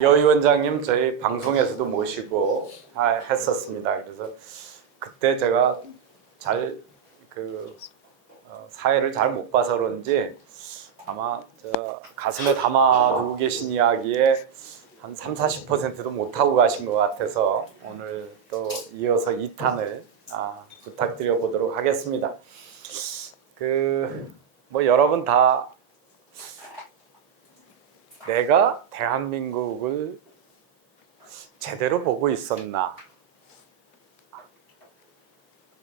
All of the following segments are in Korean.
여 위원장님 저희 방송에서도 모시고 했었습니다. 그래서 그때 제가 잘 사회를 잘 못 봐서 그런지 아마 가슴에 담아두고 계신 이야기에 한 3, 40%도 못하고 가신 것 같아서 오늘 또 이어서 2탄을 부탁드려 보도록 하겠습니다. 여러분 다 내가 대한민국을 제대로 보고 있었나?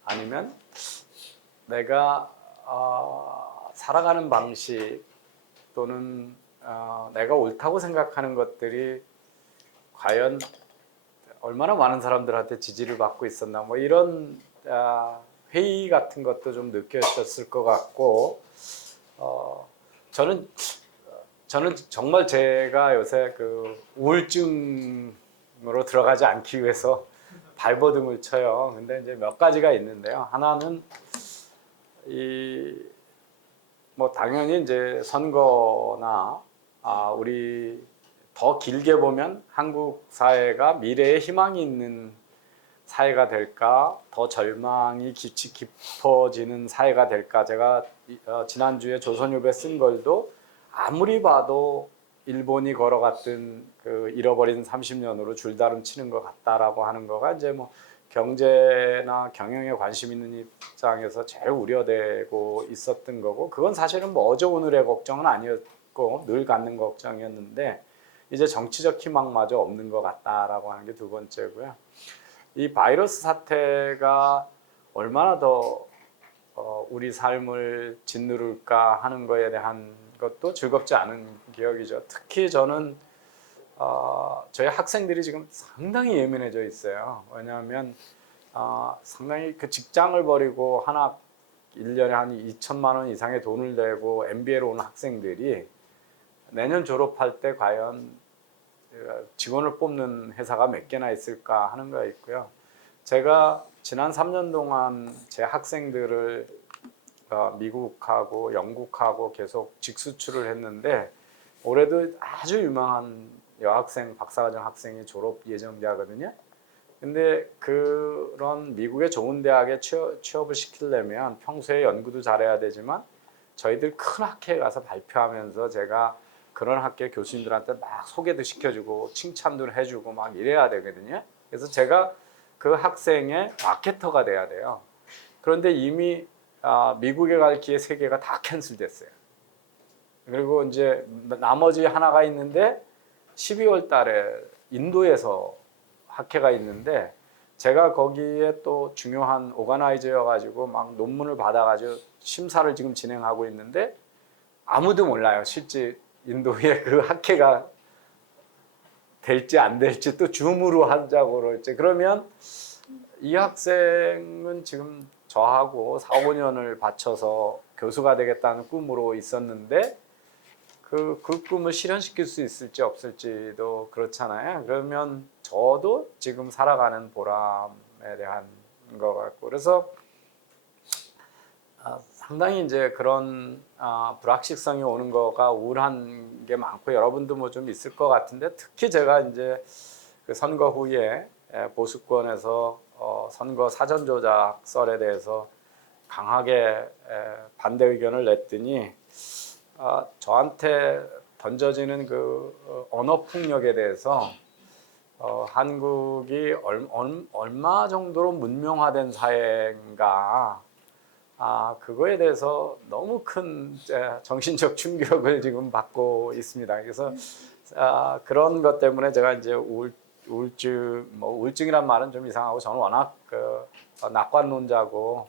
아니면 내가 살아가는 방식 또는 내가 옳다고 생각하는 것들이 과연 얼마나 많은 사람들한테 지지를 받고 있었나? 뭐 이런 회의 같은 것도 좀 느껴졌을 것 같고, 저는 정말 제가 요새 우울증으로 들어가지 않기 위해서 발버둥을 쳐요. 근데 이제 몇 가지가 있는데요. 하나는 당연히 이제 선거나 우리 더 길게 보면 한국 사회가 미래에 희망이 있는 사회가 될까, 더 절망이 깊어지는 사회가 될까. 제가 지난주에 조선일보에 쓴 글도 아무리 봐도 일본이 걸어갔던 잃어버린 30년으로 줄다름 치는 것 같다라고 하는 거가 이제 뭐 경제나 경영에 관심 있는 입장에서 제일 우려되고 있었던 거고, 그건 사실은 뭐 어제 오늘의 걱정은 아니었고 늘 갖는 걱정이었는데 이제 정치적 희망마저 없는 것 같다라고 하는 게 두 번째고요. 이 바이러스 사태가 얼마나 더 우리 삶을 짓누를까 하는 거에 대한 것도 즐겁지 않은 기억이죠. 특히 저는 저희 학생들이 지금 상당히 예민해져 있어요. 왜냐하면 상당히 직장을 버리고 하나 1년에 한 2천만 원 이상의 돈을 내고 MBA로 온 학생들이 내년 졸업할 때 과연 직원을 뽑는 회사가 몇 개나 있을까 하는 거 있고요. 제가 지난 3년 동안 제 학생들을 미국하고 영국하고 계속 직수출을 했는데 올해도 아주 유명한 여학생, 박사과정 학생이 졸업 예정자거든요. 근데 그런 미국의 좋은 대학에 취업을 시키려면 평소에 연구도 잘해야 되지만 저희들 큰 학회에 가서 발표하면서 제가 그런 학교 교수님들한테 막 소개도 시켜주고 칭찬도 해주고 막 이래야 되거든요. 그래서 제가 그 학생의 마케터가 돼야 돼요. 그런데 이미 미국에 갈 기회 3개가 다 캔슬됐어요. 그리고 이제 나머지 하나가 있는데 12월 달에 인도에서 학회가 있는데 제가 거기에 또 중요한 오가나이저여가지고 막 논문을 받아가지고 심사를 지금 진행하고 있는데 아무도 몰라요. 실제 인도에 그 학회가 될지 안 될지 또 줌으로 하자고 그러지. 그러면 이 학생은 지금 저하고 4, 5년을 바쳐서 교수가 되겠다는 꿈으로 있었는데 그 꿈을 실현시킬 수 있을지 없을지도 그렇잖아요. 그러면 저도 지금 살아가는 보람에 대한 것 같고, 그래서 상당히 이제 그런 불확실성이 오는 거가 우울한 게 많고, 여러분도 뭐 좀 있을 것 같은데, 특히 제가 이제 그 선거 후에 보수권에서 선거 사전 조작설에 대해서 강하게 반대 의견을 냈더니 저한테 던져지는 언어 폭력에 대해서 한국이 얼마 정도로 문명화된 사회인가, 그거에 대해서 너무 큰 정신적 충격을 지금 받고 있습니다. 그래서 그런 것 때문에 제가 이제 우울증이란 말은 좀 이상하고, 저는 워낙 낙관론자고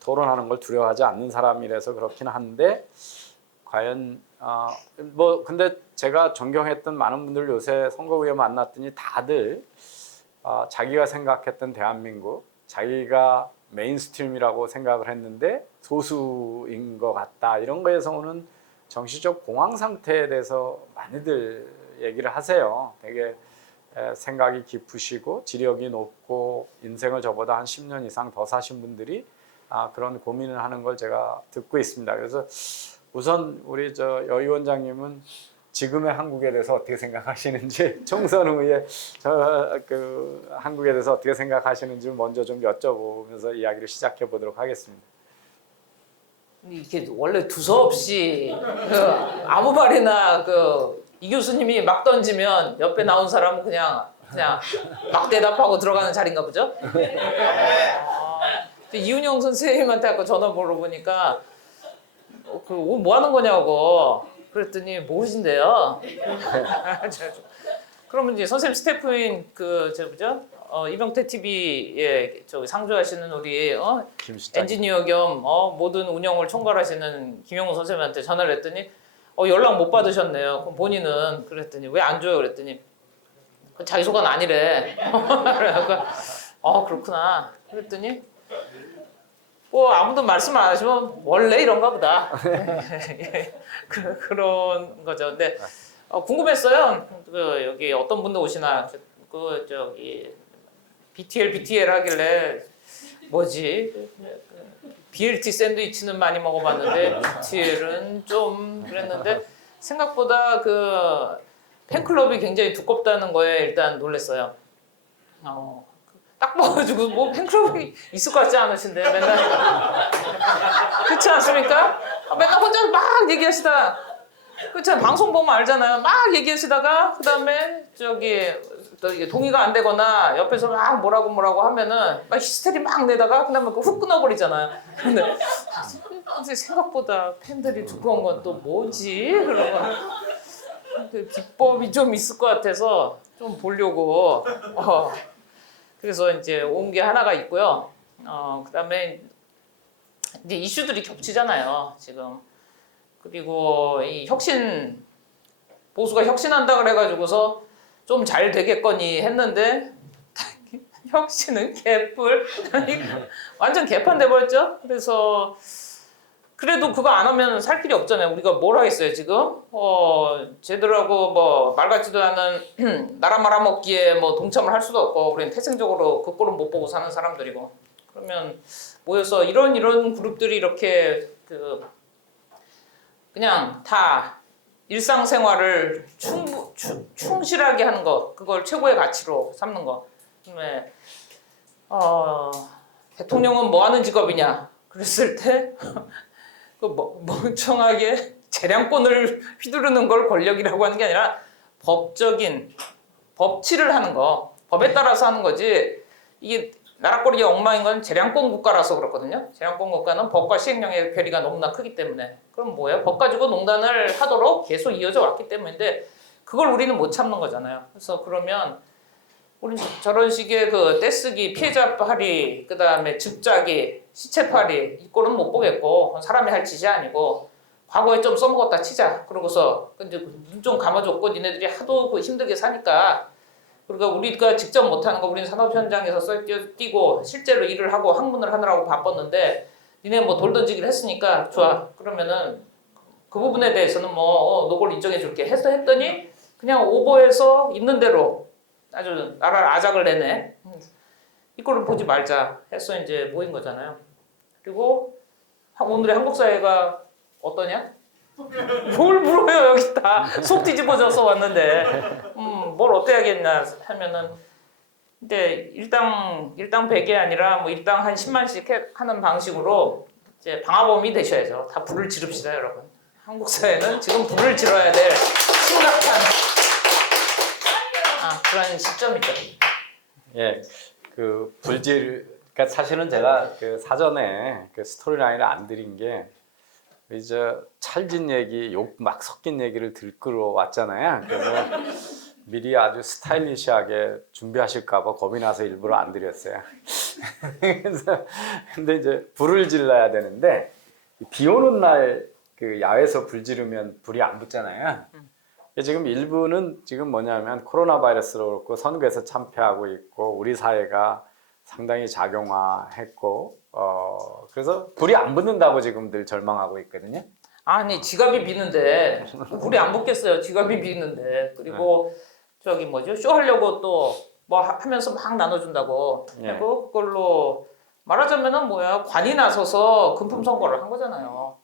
토론하는 걸 두려워하지 않는 사람이라서 그렇긴 한데, 과연 근데 제가 존경했던 많은 분들 요새 선거 후에 만났더니 다들 자기가 생각했던 대한민국, 자기가 메인스트림이라고 생각을 했는데 소수인 것 같다, 이런 거에서 오는 정신적 공황 상태에 대해서 많이들 얘기를 하세요. 되게 생각이 깊으시고 지력이 높고 인생을 저보다 한 10년 이상 더 사신 분들이 그런 고민을 하는 걸 제가 듣고 있습니다. 그래서 우선 우리 여 위원장님은 지금의 한국에 대해서 어떻게 생각하시는지 총선 후에 그 한국에 대해서 어떻게 생각하시는지 먼저 좀 여쭤보면서 이야기를 시작해 보도록 하겠습니다. 이게 원래 두서없이 아무 말이나 이 교수님이 막 던지면 옆에 나온 사람은 그냥 막 대답하고 들어가는 자리인가 보죠? 이윤영 선생님한테 아까 전화 물어보니까 뭐 하는 거냐고 그랬더니 모르신대요. 그러면 이제 선생님 스태프인 이병태 TV에 상주하시는 우리 엔지니어 겸 모든 운영을 총괄하시는 김영훈 선생님한테 전화를 했더니 연락 못 받으셨네요. 그럼 본인은 그랬더니 왜 안 줘요? 그랬더니 자기 소관 아니래. 그래서 그렇구나. 그랬더니 아무도 말씀 안 하시면 원래 이런가 보다. 그런 거죠. 근데 궁금했어요. 여기 어떤 분들 오시나 BTL 하길래 뭐지? BLT 샌드위치는 많이 먹어봤는데 BTL은 좀 그랬는데 생각보다 팬클럽이 굉장히 두껍다는 거에 일단 놀랐어요. 딱 봐가지고 뭐 팬클럽이 있을 것 같지 않으신데 맨날 그렇지 않습니까? 맨날 혼자 막 얘기하시다 그렇죠. 방송 보면 알잖아요. 막 얘기하시다가 그 다음에 동의가 안 되거나 옆에서 막 뭐라고 하면은 막 히스테리 막 내다가 그다음에 훅 끊어버리잖아요. 근데 생각보다 팬들이 두꺼운 건 또 뭐지? 그런 거 비법이 좀 있을 것 같아서 좀 보려고 그래서 이제 온 게 하나가 있고요. 그다음에 이제 이슈들이 겹치잖아요. 지금. 그리고 이 보수가 혁신한다 그래가지고서 좀 잘 되겠거니 했는데 혁신은 개뿔 완전 개판돼 버렸죠. 그래서 그래도 그거 안 하면 살 길이 없잖아요. 우리가 뭘 하겠어요 지금? 쟤들하고 뭐 말 같지도 않은 나라 말아먹기에 뭐 동참을 할 수도 없고 우리는 태생적으로 그 꼴은 못 보고 사는 사람들이고 그러면 모여서 이런 그룹들이 이렇게 그냥 다 일상생활을 충실하게 하는 거 그걸 최고의 가치로 삼는 거. 그다음에 대통령은 뭐 하는 직업이냐 그랬을 때 멍청하게 재량권을 휘두르는 걸 권력이라고 하는 게 아니라 법적인 법치를 하는 거 법에 따라서 하는 거지 이게 나라꼴이 엉망인 건 재량권 국가라서 그렇거든요. 재량권 국가는 법과 시행령의 괴리가 너무나 크기 때문에 그럼 뭐예요? 법 가지고 농단을 하도록 계속 이어져 왔기 때문인데 그걸 우리는 못 참는 거잖아요. 그래서 그러면 우리 저런 식의 떼쓰기, 피해자 팔이, 그 다음에 즙짜기, 시체 팔이 이 꼴은 못 보겠고 사람이 할 짓이 아니고 과거에 좀 써먹었다 치자. 그러고서 이제 눈 좀 감아줬고 니네들이 하도 힘들게 사니까 그러니까 우리가 직접 못하는 거 우리는 산업 현장에서 뛰고 실제로 일을 하고 학문을 하느라고 바빴는데 니네 뭐 돌 던지기를 했으니까 좋아. 그러면은 그 부분에 대해서는 뭐 노골 인정해 줄게 했더니 그냥 오버해서 있는 대로 아주 나라를 아작을 내네. 이거를 보지 말자 해서 이제 모인 거잖아요. 그리고 오늘의 한국 사회가 어떠냐? 뭘 물어요 여기 다 속 뒤집어져서 왔는데 뭘 어떻게 하겠냐 하면은 근데 일당 100이 아니라 뭐 일당 한 10만씩 하는 방식으로 이제 방화범이 되셔야죠. 다 불을 지릅시다 여러분. 한국 사회는 지금 불을 질러야 될 심각한 그런 시점이죠. 예, 그러니까 사실은 제가 사전에 스토리라인을 안 드린 게 이제 찰진 얘기, 욕 막 섞인 얘기를 들고 왔잖아요. 그래서 미리 아주 스타일리시하게 준비하실까봐 겁이 나서 일부러 안 드렸어요. 그래서 근데 이제 불을 질러야 되는데 비 오는 날 야외에서 불 지르면 불이 안 붙잖아요. 지금 일부는 지금 뭐냐면 코로나 바이러스로 그렇고 선거에서 참패하고 있고 우리 사회가 상당히 작용화했고 그래서 불이 안 붙는다고 지금들 절망하고 있거든요. 아니 지갑이 비는데 불이 안 붙겠어요. 지갑이 비는데 그리고 저기 뭐죠 쇼 하려고 또 뭐 하면서 막 나눠준다고 그리고 그걸로 말하자면은 관이 나서서 금품 선거를 한 거잖아요.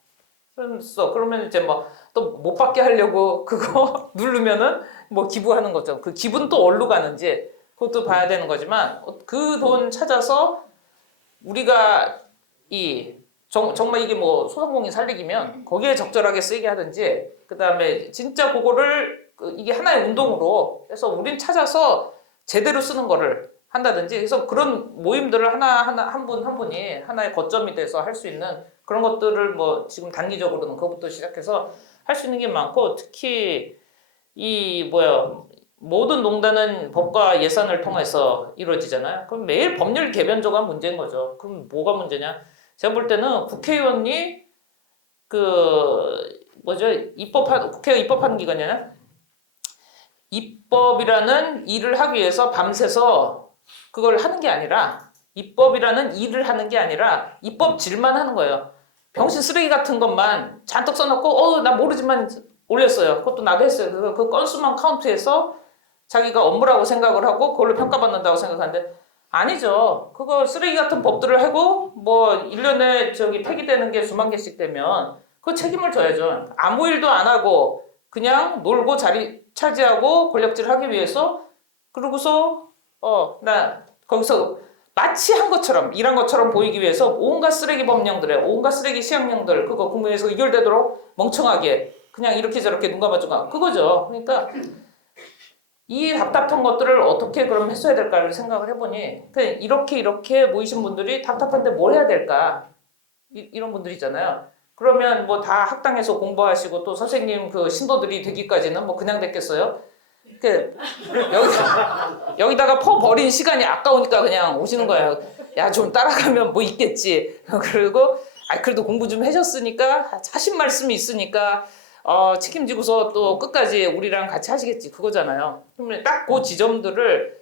그러면 이제 뭐 또 못 받게 하려고 그거 누르면은 뭐 기부하는 거죠. 그 기부는 또 어디로 가는지 그것도 봐야 되는 거지만 그 돈 찾아서 우리가 정말 이게 뭐 소상공인 살리기면 거기에 적절하게 쓰이게 하든지 그 다음에 진짜 그거를 이게 하나의 운동으로 해서 우린 찾아서 제대로 쓰는 거를 한다든지 그래서 그런 모임들을 한 분 한 분이 하나의 거점이 돼서 할 수 있는 그런 것들을 뭐 지금 단기적으로는 그것부터 시작해서 할 수 있는 게 많고 특히 모든 농단은 법과 예산을 통해서 이루어지잖아요. 그럼 매일 법률 개변조가 문제인 거죠. 그럼 뭐가 문제냐? 제가 볼 때는 국회의원이 국회가 입법하는 기관이냐? 입법이라는 일을 하기 위해서 밤새서 그걸 하는 게 아니라 입법이라는 일을 하는 게 아니라 입법질만 하는 거예요. 병신 쓰레기 같은 것만 잔뜩 써놓고 나 모르지만 올렸어요. 그것도 나도 했어요. 그 건수만 카운트해서 자기가 업무라고 생각을 하고 그걸로 평가받는다고 생각하는데 아니죠. 그거 쓰레기 같은 법들을 하고 뭐 1년에 폐기되는 게 수만 개씩 되면 그 책임을 져야죠. 아무 일도 안 하고 그냥 놀고 자리 차지하고 권력질을 하기 위해서 그러고서 나 거기서 마치 한 것처럼 일한 것처럼 보이기 위해서 온갖 쓰레기 법령들에 온갖 쓰레기 시행령들 그거 국무회의에서 의결되도록 멍청하게 그냥 이렇게 저렇게 눈 감아주고 그거죠. 그러니까 이 답답한 것들을 어떻게 그럼 했어야 될까를 생각을 해보니 이렇게 모이신 분들이 답답한데 뭘 해야 될까 이런 분들이잖아요. 그러면 뭐 다 학당에서 공부하시고 또 선생님 그 신도들이 되기까지는 뭐 그냥 됐겠어요? 여기다가 버린 시간이 아까우니까 그냥 오시는 거예요. 야, 좀 따라가면 뭐 있겠지. 그리고 그래도 공부 좀 하셨으니까 하신 말씀이 있으니까 책임지고서 또 끝까지 우리랑 같이 하시겠지 그거잖아요. 그러면 딱 그 지점들을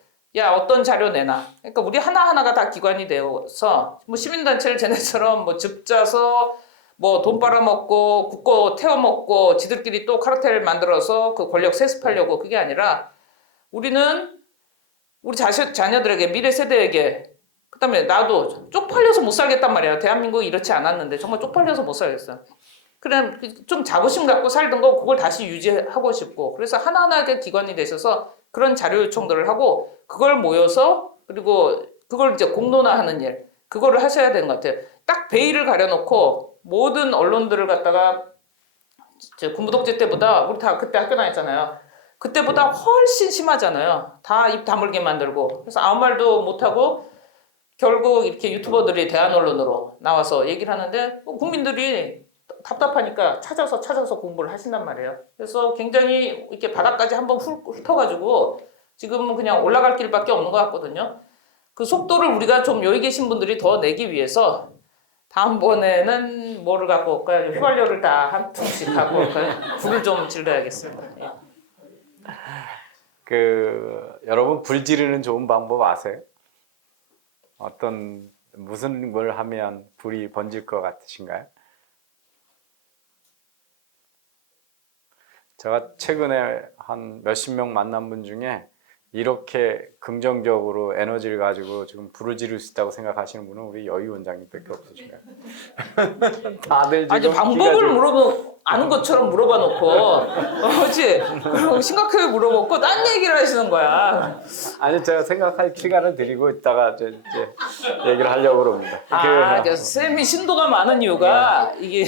어떤 자료 내나. 그러니까 우리 하나하나가 다 기관이 되어서 뭐 시민단체를 쟤네처럼 뭐 즙 짜서 뭐 돈 빨아먹고 국고 태워먹고 지들끼리 또 카르텔 만들어서 그 권력 세습하려고 그게 아니라 우리는 우리 자녀들에게 미래 세대에게 그다음에 나도 쪽팔려서 못 살겠단 말이야. 대한민국이 이렇지 않았는데 정말 쪽팔려서 못 살겠어. 그냥 좀 자부심 갖고 살던 거 그걸 다시 유지하고 싶고 그래서 하나하나의 기관이 되셔서 그런 자료 요청들을 하고 그걸 모여서 그리고 그걸 이제 공론화하는 일 그거를 하셔야 되는 것 같아요. 딱 베일을 가려놓고 모든 언론들을 갖다가 군부독재 때보다 우리 다 그때 학교 다녔잖아요. 그때보다 훨씬 심하잖아요. 다 입 다물게 만들고 그래서 아무 말도 못하고 결국 이렇게 유튜버들이 대한 언론으로 나와서 얘기를 하는데 국민들이 답답하니까 찾아서 공부를 하신단 말이에요. 그래서 굉장히 이렇게 바닥까지 한번 훑어가지고 지금은 그냥 올라갈 길밖에 없는 것 같거든요. 그 속도를 우리가 좀 여기 계신 분들이 더 내기 위해서 다음번에는 뭐를 갖고 올까요? 휘발유를 다 한 통씩 하고 불을 좀 질러야겠습니다. 예. 여러분 불 지르는 좋은 방법 아세요? 무슨 걸 하면 불이 번질 것 같으신가요? 제가 최근에 한 몇십 명 만난 분 중에 이렇게 긍정적으로 에너지를 가지고 지금 불을 지를 수 있다고 생각하시는 분은 우리 여희 원장님밖에 없으신가요? 다들 지금 방법을 아는 것처럼 물어봐 놓고 그렇지? 그럼 심각하게 물어보고 딴 얘기를 하시는 거야. 아니 제가 생각할 시간을 드리고 있다가 이제 얘기를 하려고 그럽니다. 쌤이 신도가 많은 이유가 이게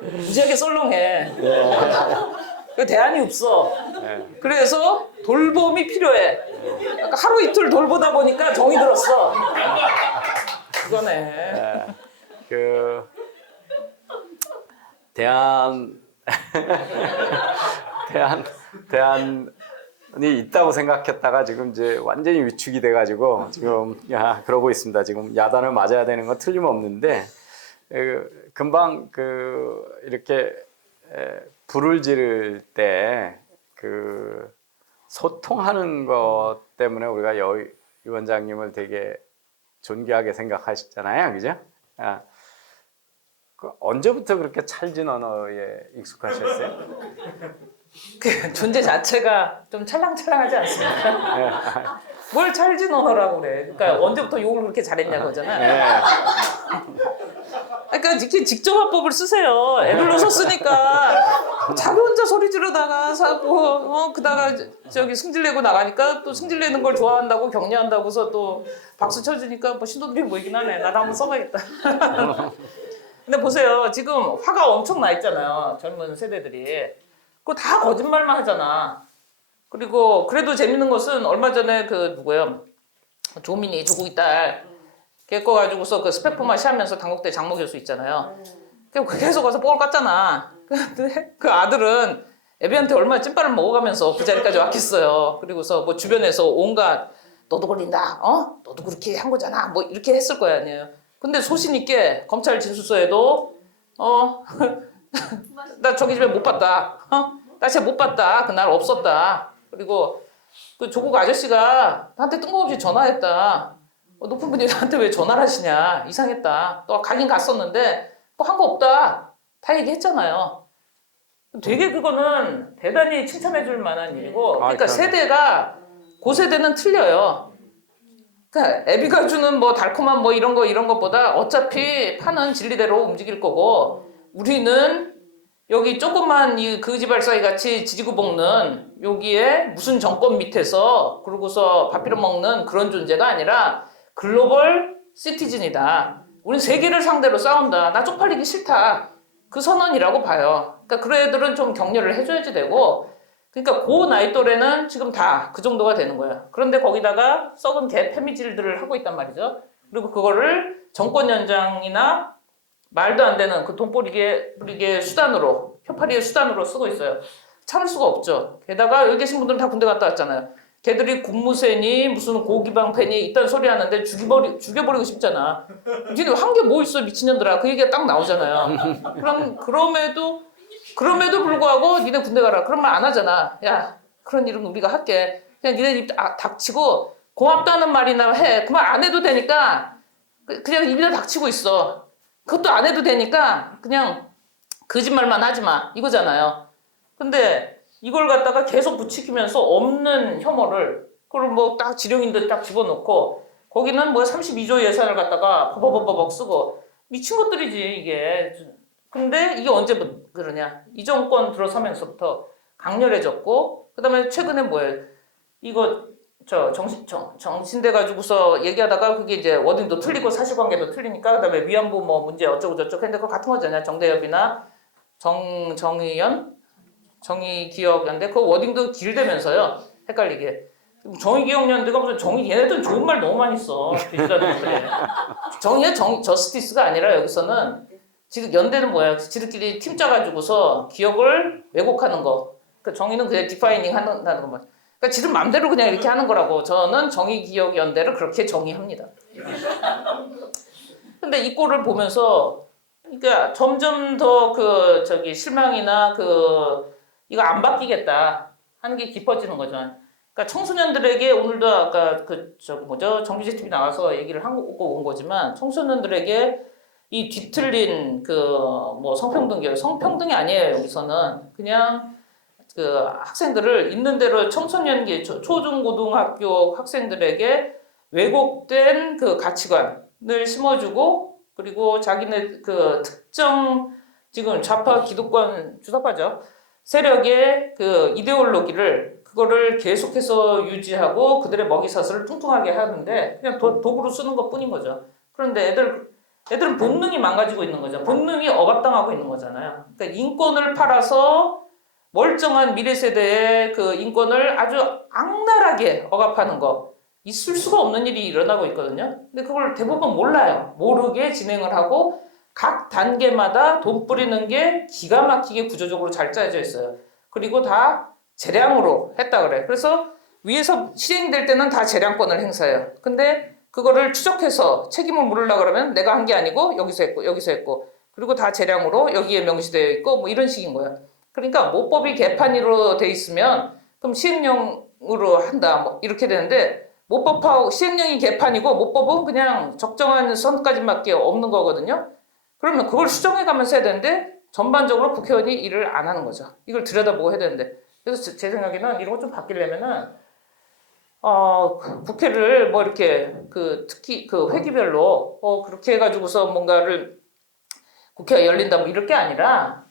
무지하게 썰렁해. 그 대안이 없어. 그래서 돌봄이 필요해. 그러니까 하루 이틀 돌보다 보니까 정이 들었어. 그거네. 대안이 있다고 생각했다가 지금 이제 완전히 위축이 돼가지고 지금 그러고 있습니다. 지금 야단을 맞아야 되는 건 틀림없는데 금방 이렇게 불을 지를 때 소통하는 것 때문에 우리가 여 위원장님을 되게 존귀하게 생각하시잖아요, 그죠? 언제부터 그렇게 찰진 언어에 익숙하셨어요? 그 존재 자체가 좀 찰랑찰랑하지 않습니까? 뭘 찰진 언어라고 그래. 그러니까 언제부터 욕을 그렇게 잘했냐 거잖아. 그러니까 이렇게 직정화법을 쓰세요. 애를 놓으셨으니까 자기 혼자 소리 지르다가 사고 그다가 저기 승질내고 나가니까 또 승질내는 걸 좋아한다고 격려한다고서 또 박수 쳐주니까 뭐 신도들이 보이긴 하네. 나도 한번 써봐야겠다. 근데 보세요. 지금 화가 엄청 나 있잖아요. 젊은 세대들이. 그거 다 거짓말만 하잖아. 그리고 그래도 재밌는 것은 얼마 전에 그 누구예요? 조민이 조국이 딸 걔 거 가지고서 그 스펙 포마시 하면서 당국대 장모 교수 있잖아요. 계속 가서 뽕을 깠잖아. 근데 그 아들은 애비한테 얼마나 찐빠를 먹어가면서 그 자리까지 왔겠어요. 그리고서 뭐 주변에서 온갖 너도 걸린다, 너도 그렇게 한 거잖아. 뭐 이렇게 했을 거야 아니에요. 근데 소신 있게 검찰 진술서에도 나 저기 집에 못 봤다. 나 쟤 못 봤다. 그날 없었다. 그리고 그 조국 아저씨가 나한테 뜬금없이 전화했다. 높은 분이 나한테 왜 전화를 하시냐. 이상했다. 또 가긴 갔었는데 뭐 한 거 없다. 다 얘기했잖아요. 되게 그거는 대단히 칭찬해 줄 만한 일이고 그러니까 세대가 그 세대는 틀려요. 그러니까 애비가 주는 뭐 달콤한 뭐 이런 것보다 어차피 판은 진리대로 움직일 거고 우리는 여기 조그만 이 거지발사이 같이 지지고 볶는 여기에 무슨 정권 밑에서 그러고서 밥 빌어 먹는 그런 존재가 아니라 글로벌 시티즌이다. 우린 세계를 상대로 싸운다. 나 쪽팔리기 싫다. 그 선언이라고 봐요. 그러니까 그런 애들은 좀 격려를 해줘야지 되고 그러니까 그 나이 또래는 지금 다 그 정도가 되는 거야. 그런데 거기다가 썩은 개 페미질들을 하고 있단 말이죠. 그리고 그거를 정권 연장이나 말도 안 되는 그 돈 뿌리게 수단으로 표파리의 수단으로 쓰고 있어요. 참을 수가 없죠. 게다가 여기 계신 분들은 다 군대 갔다 왔잖아요. 걔들이 군무새니 무슨 고기방패니 이딴 소리 하는데 죽여버리고 싶잖아. 니네 한 게 뭐 있어 미친년들아. 그 얘기가 딱 나오잖아요. 그럼에도 불구하고 니네 군대 가라. 그런 말 안 하잖아. 야 그런 일은 우리가 할게. 그냥 니네 입 닥치고 고맙다는 말이나 해. 그 말 안 해도 되니까 그냥 입이나 닥치고 있어. 그것도 안 해도 되니까 그냥 거짓말만 하지 마. 이거잖아요. 근데 이걸 갖다가 계속 부추기면서 없는 혐오를 그걸 뭐 딱 지령인들 딱 집어넣고 거기는 뭐 32조 예산을 갖다가 버벅버벅 쓰고 미친 것들이지 이게. 근데 이게 언제 그러냐. 이 정권 들어서면서부터 강렬해졌고 그다음에 최근에 뭐예요. 이거 정신돼 가지고서 얘기하다가 그게 이제 워딩도 틀리고 사실관계도 틀리니까 그다음에 위안부 뭐 문제 어쩌고 저쩌고 했는데 그거 같은 거잖아요. 정대협이나 정의기억연대 그 워딩도 길대면서요. 헷갈리게. 정의기억연대가 무슨 얘네들은 좋은 말 너무 많이 써. 정의가 저스티스가 아니라 여기서는 지금 연대는 뭐야? 지들끼리 팀 짜가지고서 기억을 왜곡하는 거. 그 정의는 그냥 디파이닝 한다는 것만. 그러니까 지들 맘대로 그냥 이렇게 하는 거라고. 저는 정의기억연대를 그렇게 정의합니다. 근데 이 꼴을 보면서 그러니까 점점 더 실망이나 이거 안 바뀌겠다 하는 게 깊어지는 거죠. 그러니까 청소년들에게 오늘도 아까 정비재 TV 나와서 얘기를 하고 온 거지만 청소년들에게 이 뒤틀린 성평등이 아니에요. 여기서는 그냥 학생들을 있는 대로 청소년기 초중고등학교 학생들에게 왜곡된 가치관을 심어주고 그리고 자기네 특정 지금 좌파 기득권 주사파죠 세력의 이데올로기를 그거를 계속해서 유지하고 그들의 먹이사슬을 뚱뚱하게 하는데 그냥 도구로 쓰는 것뿐인 거죠. 그런데 애들은 본능이 망가지고 있는 거죠. 본능이 억압당하고 있는 거잖아요. 그러니까 인권을 팔아서 멀쩡한 미래 세대의 인권을 아주 악랄하게 억압하는 거. 있을 수가 없는 일이 일어나고 있거든요. 근데 그걸 대부분 몰라요. 모르게 진행을 하고 각 단계마다 돈 뿌리는 게 기가 막히게 구조적으로 잘 짜여져 있어요. 그리고 다 재량으로 했다 그래. 그래서 위에서 시행될 때는 다 재량권을 행사해요. 근데 그거를 추적해서 책임을 물으려고 그러면 내가 한 게 아니고 여기서 했고 그리고 다 재량으로 여기에 명시되어 있고 뭐 이런 식인 거야. 그러니까 모법이 개판으로 돼 있으면 그럼 시행령으로 한다 뭐 이렇게 되는데 모법하고 시행령이 개판이고 모법은 그냥 적정한 선까지밖에 없는 거거든요. 그러면 그걸 수정해가면서 해야 되는데 전반적으로 국회의원이 일을 안 하는 거죠. 이걸 들여다보고 해야 되는데 그래서 제 생각에는 이런 거 좀 바뀌려면은 국회를 뭐 이렇게 특히 회기별로 그렇게 해가지고서 뭔가를 국회가 열린다 뭐 이럴 게 아니라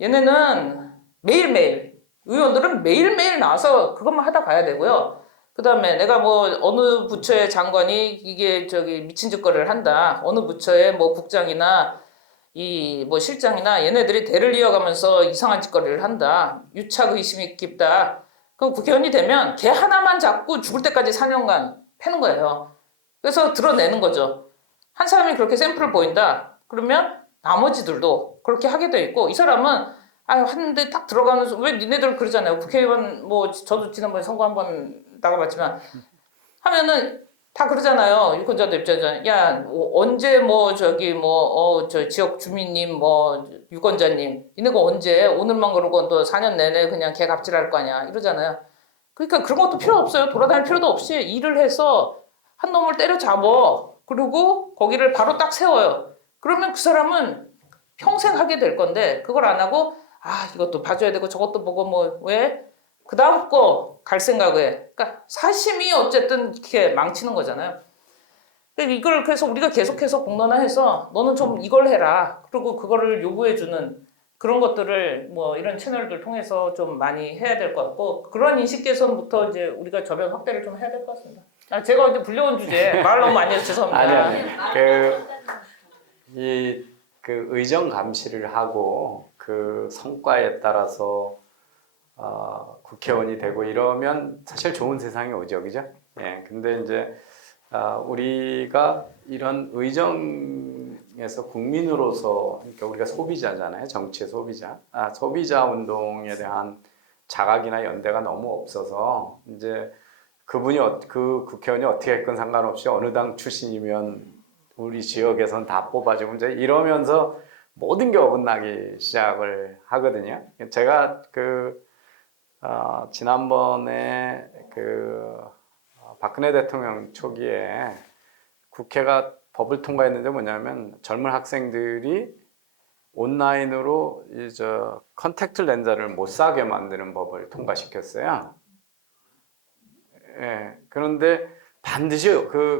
얘네는 매일매일 의원들은 매일매일 나와서 그것만 하다 가야 되고요. 그다음에 내가 뭐 어느 부처의 장관이 이게 저기 미친 짓거리를 한다. 어느 부처의 뭐 국장이나 이 뭐 실장이나 얘네들이 대를 이어가면서 이상한 짓거리를 한다. 유착 의심이 깊다. 그럼 국회의원이 되면 걔 하나만 잡고 죽을 때까지 4년간 패는 거예요. 그래서 드러내는 거죠. 한 사람이 그렇게 샘플을 보인다. 그러면 나머지들도 그렇게 하게 돼 있고 이 사람은 하는데 딱 들어가면서 왜 니네들 그러잖아요. 국회의원 뭐 저도 지난번에 선거 한번 나가봤지만 하면은 다 그러잖아요. 유권자들 입장에서 야 언제 뭐 저기 뭐 저 지역 주민님 뭐 유권자님 이네가 언제 오늘만 그러고 또 4년 내내 그냥 개 갑질할 거 아니야 이러잖아요. 그러니까 그런 것도 필요 없어요. 돌아다닐 필요도 없이 일을 해서 한 놈을 때려잡어. 그리고 거기를 바로 딱 세워요. 그러면 그 사람은 평생 하게 될 건데 그걸 안 하고 이것도 봐줘야 되고 저것도 보고 뭐 왜? 그 다음 거 갈 생각에 그러니까 사심이 어쨌든 이렇게 망치는 거잖아요. 이걸 그래서 우리가 계속해서 공론화해서 너는 좀 이걸 해라. 그리고 그거를 요구해주는 그런 것들을 뭐 이런 채널들 통해서 좀 많이 해야 될 것 같고 그런 인식 개선부터 이제 우리가 저변 확대를 좀 해야 될 것 같습니다. 제가 이제 불려온 주제 말 너무 많이 해서 죄송합니다. 아니. 그 의정 감시를 하고 그 성과에 따라서 국회의원이 되고 이러면 사실 좋은 세상이 오죠, 그죠? 예. 근데 이제 우리가 이런 의정에서 국민으로서 그러니까 우리가 소비자잖아요, 정치의 소비자. 소비자 운동에 대한 자각이나 연대가 너무 없어서 이제 그 국회의원이 어떻게 했건 상관없이 어느 당 출신이면 우리 지역에선 다 뽑아주고 이제 이러면서 모든 게 어긋나기 시작을 하거든요. 제가 지난번에 박근혜 대통령 초기에 국회가 법을 통과했는데 뭐냐면 젊은 학생들이 온라인으로 컨택트 렌즈를 못 사게 만드는 법을 통과시켰어요. 예. 그런데 반드시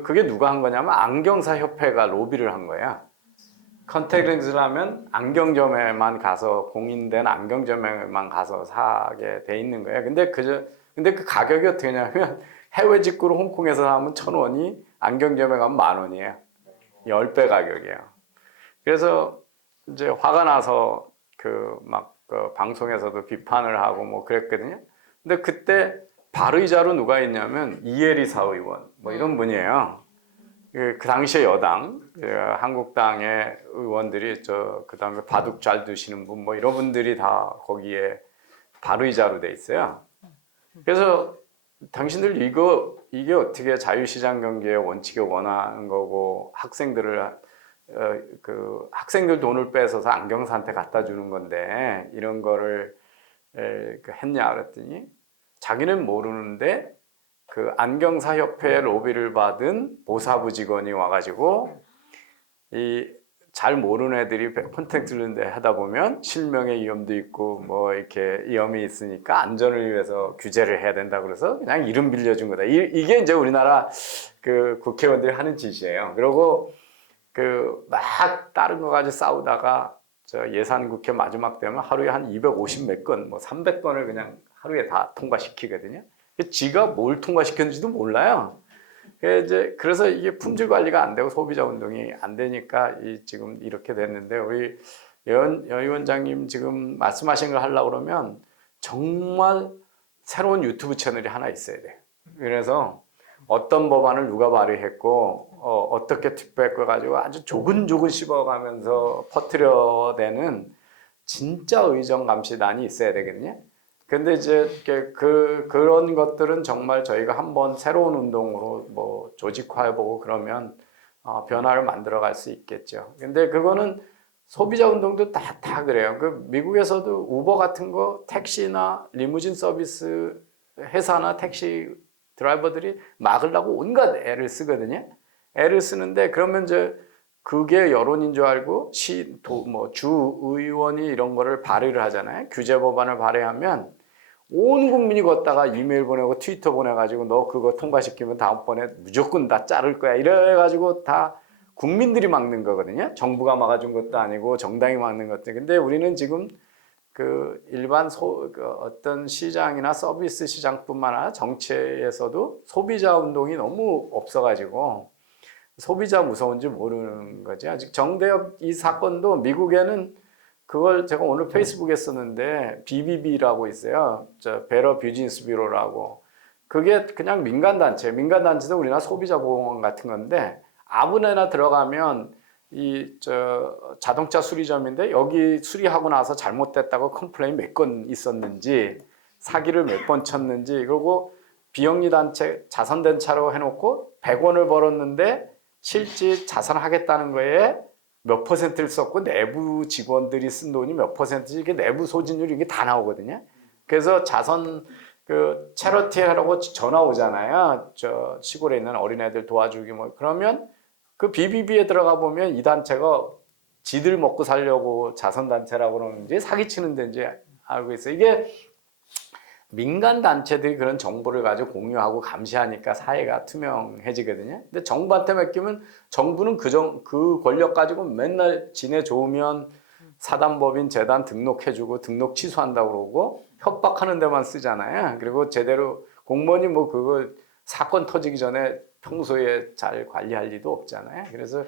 그게 누가 한 거냐면 안경사 협회가 로비를 한 거야. 컨택트 렌즈라면 안경점에만 가서 공인된 안경점에만 가서 사게 돼 있는 거예요. 근데 그 가격이 어떻게 되냐면 해외 직구로 홍콩에서 사면 1,000원이 안경점에 가면 10,000원이에요. 10배 가격이에요. 그래서 이제 화가 나서 그 방송에서도 비판을 하고 뭐 그랬거든요. 근데 그때 발의자로 누가 있냐면 이혜리 사의원 뭐 이런 분이에요. 그 당시에 여당 한국당의 의원들이 그다음에 바둑 잘 두시는 분 뭐 이런 분들이 다 거기에 발의자로 돼 있어요. 그래서 당신들 이게 어떻게 자유시장 경제의 원칙에 원하는 거고 학생들 돈을 뺏어서 안경사한테 갖다 주는 건데 이런 거를 했냐 그랬더니 자기는 모르는데 그 안경사 협회의 로비를 받은 보사부 직원이 와가지고 잘 모르는 애들이 콘택트 렌즈 하다 보면 실명의 위험도 있고 뭐 이렇게 위험이 있으니까 안전을 위해서 규제를 해야 된다 그래서 그냥 이름 빌려준 거다. 이게 이제 우리나라 그 국회의원들이 하는 짓이에요. 그리고 막 다른 거 가지고 싸우다가 예산국회 마지막 되면 하루에 한 250 몇 건, 뭐 300건을 그냥 하루에 다 통과시키거든요. 지가 뭘 통과시켰는지도 몰라요. 그래서 이게 품질 관리가 안 되고 소비자 운동이 안 되니까 지금 이렇게 됐는데 우리 여 위원장님 지금 말씀하신 걸 하려고 그러면 정말 새로운 유튜브 채널이 하나 있어야 돼요. 그래서 어떤 법안을 누가 발의했고 어떻게 투표했고 가지고 아주 조근조근 씹어가면서 퍼뜨려대는 진짜 의정 감시단이 있어야 되거든요. 근데 이제 그런 것들은 정말 저희가 한번 새로운 운동으로 뭐 조직화해보고 그러면 변화를 만들어갈 수 있겠죠. 근데 그거는 소비자 운동도 다 그래요. 미국에서도 우버 같은 거 택시나 리무진 서비스 회사나 택시 드라이버들이 막으려고 온갖 애를 쓰거든요. 애를 쓰는데 그러면 이제 그게 여론인 줄 알고 주의원이 이런 거를 발의를 하잖아요. 규제 법안을 발의하면 온 국민이 걷다가 이메일 보내고 트위터 보내가지고 너 그거 통과시키면 다음번에 무조건 다 자를 거야. 이래가지고 다 국민들이 막는 거거든요. 정부가 막아준 것도 아니고 정당이 막는 것도. 근데 우리는 지금 그 일반 그 어떤 시장이나 서비스 시장뿐만 아니라 정치에서도 소비자 운동이 너무 없어가지고 소비자 무서운지 모르는 거지. 아직 정대협 이 사건도 미국에는 그걸 제가 오늘 페이스북에 썼는데 BBB라고 있어요. 저 베러 비즈니스 뷰로라고. 그게 그냥 민간단체. 민간단체도 우리나라 소비자보호원 같은 건데 아무데나 들어가면 이 자동차 수리점인데 여기 수리하고 나서 잘못됐다고 컴플레인 몇 건 있었는지 사기를 몇 번 쳤는지 그리고 비영리 단체 자선된 차로 해놓고 100원을 벌었는데 실제 자선하겠다는 거에 몇 퍼센트를 썼고 내부 직원들이 쓴 돈이 몇 퍼센트지 이게 내부 소진율이 이게 다 나오거든요. 그래서 자선 그 채러티 하라고 전화 오잖아요. 저 시골에 있는 어린애들 도와주기 뭐 그러면 그 BBB에 들어가 보면 이 단체가 지들 먹고 살려고 자선단체라고 그러는지 사기치는 데인지 알고 있어요. 이게 민간 단체들이 그런 정보를 가지고 공유하고 감시하니까 사회가 투명해지거든요. 근데 정부한테 맡기면 정부는 그 권력 가지고 맨날 지네 좋으면 사단법인 재단 등록해주고 등록 취소한다고 그러고 협박하는 데만 쓰잖아요. 그리고 제대로 공무원이 뭐 그거 사건 터지기 전에 평소에 잘 관리할 리도 없잖아요. 그래서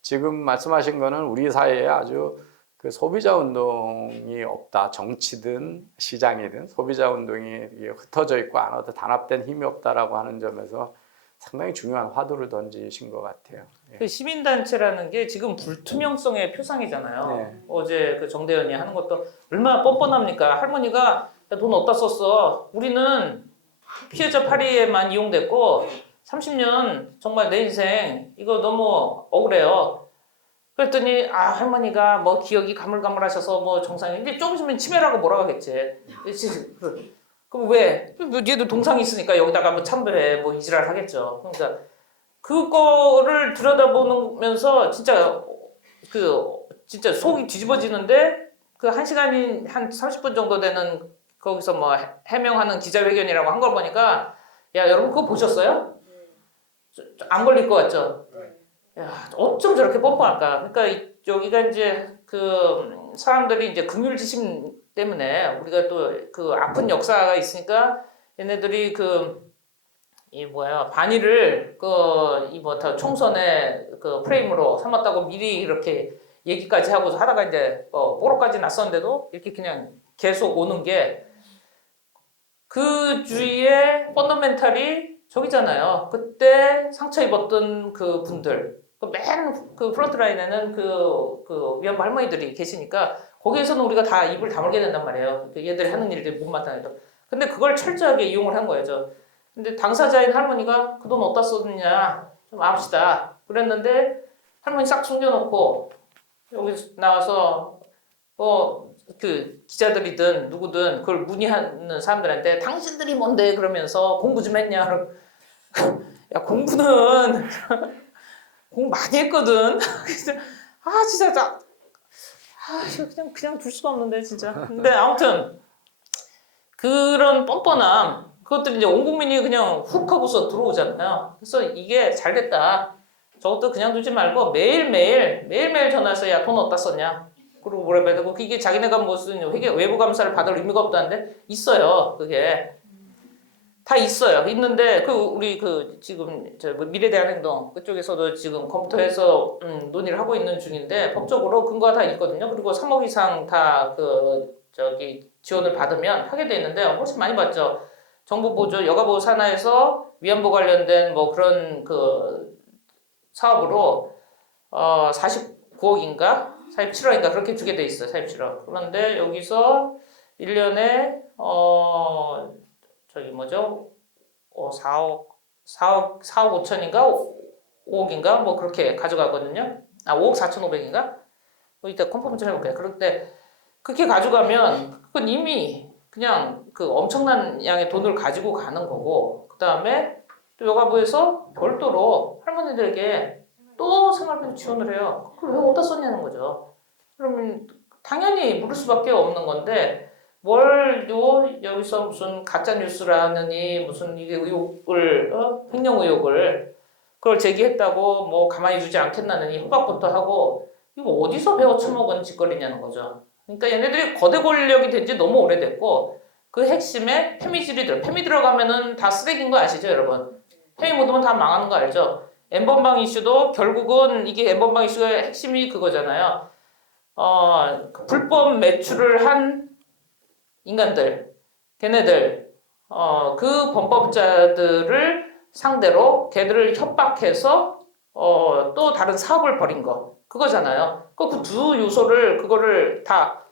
지금 말씀하신 거는 우리 사회에 아주 그 소비자 운동이 없다. 정치든 시장이든 소비자 운동이 흩어져 있고 하나도 단합된 힘이 없다라고 하는 점에서 상당히 중요한 화두를 던지신 것 같아요. 예. 그 시민단체라는 게 지금 불투명성의 표상이잖아요. 네. 어제 그 정대현이 하는 것도 얼마나 뻔뻔합니까? 할머니가 돈 어디다 썼어? 우리는 피해자 파리에만 이용됐고 30년 정말 내 인생 이거 너무 억울해요. 그랬더니 할머니가 뭐 기억이 가물가물하셔서 뭐 정상이 이제 조금 있으면 치매라고 뭐라고 하겠지. 그럼 왜? 얘도 동상이 있으니까 여기다가 뭐 참배해 뭐 이지랄 하겠죠. 그러니까 그거를 들여다보면서 진짜 진짜 속이 뒤집어지는데 그 1시간이 한 30분 정도 되는 거기서 뭐 해명하는 기자회견이라고 한 걸 보니까 야 여러분 그거 보셨어요? 안 걸릴 것 같죠? 야, 어쩜 저렇게 뻔뻔할까? 그러니까 여기가 이제 그 사람들이 이제 긍휼지심 때문에 우리가 또 그 아픈 역사가 있으니까 얘네들이 반일을 총선의 그 프레임으로 삼았다고 미리 이렇게 얘기까지 하고 하다가 이제 뽀록까지 났었는데도 이렇게 그냥 계속 오는 게 그 주위에 펀더멘탈이 저기잖아요. 그때 상처 입었던 그 분들, 맨 그 프런트 라인에는 그 위안부 할머니들이 계시니까 거기에서는 우리가 다 입을 다물게 된단 말이에요. 얘들이 하는 일들이 못마땅해서. 근데 그걸 철저하게 이용을 한 거예요. 근데 당사자인 할머니가 그 돈 어디다 썼느냐 좀 압시다. 그랬는데 할머니 싹 숨겨놓고 여기 나와서 그 기자들이든 누구든 그걸 문의하는 사람들한테 당신들이 뭔데 그러면서 공부 좀 했냐. 야 공부는 공부 많이 했거든. 진짜 그냥 둘 수가 없는데 진짜. 근데 아무튼 그런 뻔뻔함 그것들이 이제 온 국민이 그냥 훅 하고서 들어오잖아요. 그래서 이게 잘 됐다. 저것도 그냥 두지 말고 매일매일 전화해서 야 돈 어디다 썼냐. 그리고 뭐라 해야 되고 그게 자기네가 무슨 외부 감사를 받을 의미가 없다는데 있어요. 그게 다 있어요. 있는데 우리 지금 미래대한행동 그쪽에서도 지금 검토해서 논의를 하고 있는 중인데 법적으로 근거가 다 있거든요. 그리고 3억 이상 다 지원을 받으면 하게 돼 있는데 훨씬 많이 받죠. 정부 보조 여가보호 산하에서 위안부 관련된 뭐 그런 그 사업으로 49억인가 47억인가 그렇게 주게 돼 있어요. 47억. 그런데 여기서 1년에 4억 5천인가 5억인가 뭐 그렇게 가져가거든요. 5억 4,500인가? 이따 컨펌 좀 해볼게요. 그런데 그렇게 가져가면 그건 이미 그냥 그 엄청난 양의 돈을 가지고 가는 거고 그 다음에 또 여가부에서 별도로 할머니들에게 또 생활비 지원을 해요. 그걸 왜 어디다 썼냐는 거죠. 그러면 당연히 물을 수밖에 없는 건데 여기서 무슨 가짜 뉴스라느니 무슨 이게 의혹을 횡령 의혹을 그걸 제기했다고 뭐 가만히 두지 않겠다는 이 협박부터 하고 이거 어디서 배워 처먹은 짓거리냐는 거죠. 그러니까 얘네들이 거대 권력이 된 지 너무 오래됐고 그 핵심에 페미 들어가면은 다 쓰레기인 거 아시죠, 여러분? 페미 묻으면 다 망하는 거 알죠? 엠번방 이슈도 결국은 이게 엠번방 이슈의 핵심이 그거잖아요. 그 불법 매출을 한 인간들, 걔네들, 그 범법자들을 상대로 걔들을 협박해서 또 다른 사업을 벌인 거 그거잖아요. 그 두 요소를 그거를 다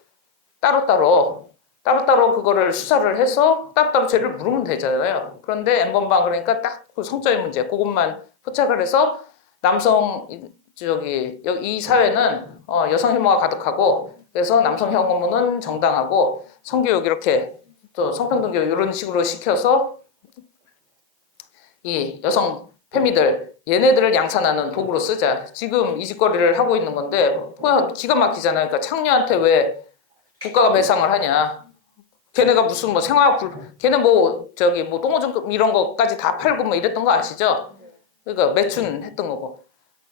따로따로 그거를 수사를 해서 따로따로 죄를 물으면 되잖아요. 그런데 엠번방 그러니까 딱 그 성적인 문제 그것만 포착을 해서 남성 이 사회는 여성 혐오가 가득하고 그래서 남성 혐오는 정당하고 성교육 이렇게 또 성평등 교육 이런 식으로 시켜서 이 여성 페미들 얘네들을 양산하는 도구로 쓰자. 지금 이 짓거리를 하고 있는 건데 기가 막히잖아요. 그러니까 창녀한테 왜 국가가 배상을 하냐? 걔네가 무슨 뭐 걔네 뭐 똥오줌 이런 거까지 다 팔고 뭐 이랬던 거 아시죠? 그러니까 매춘했던 거고.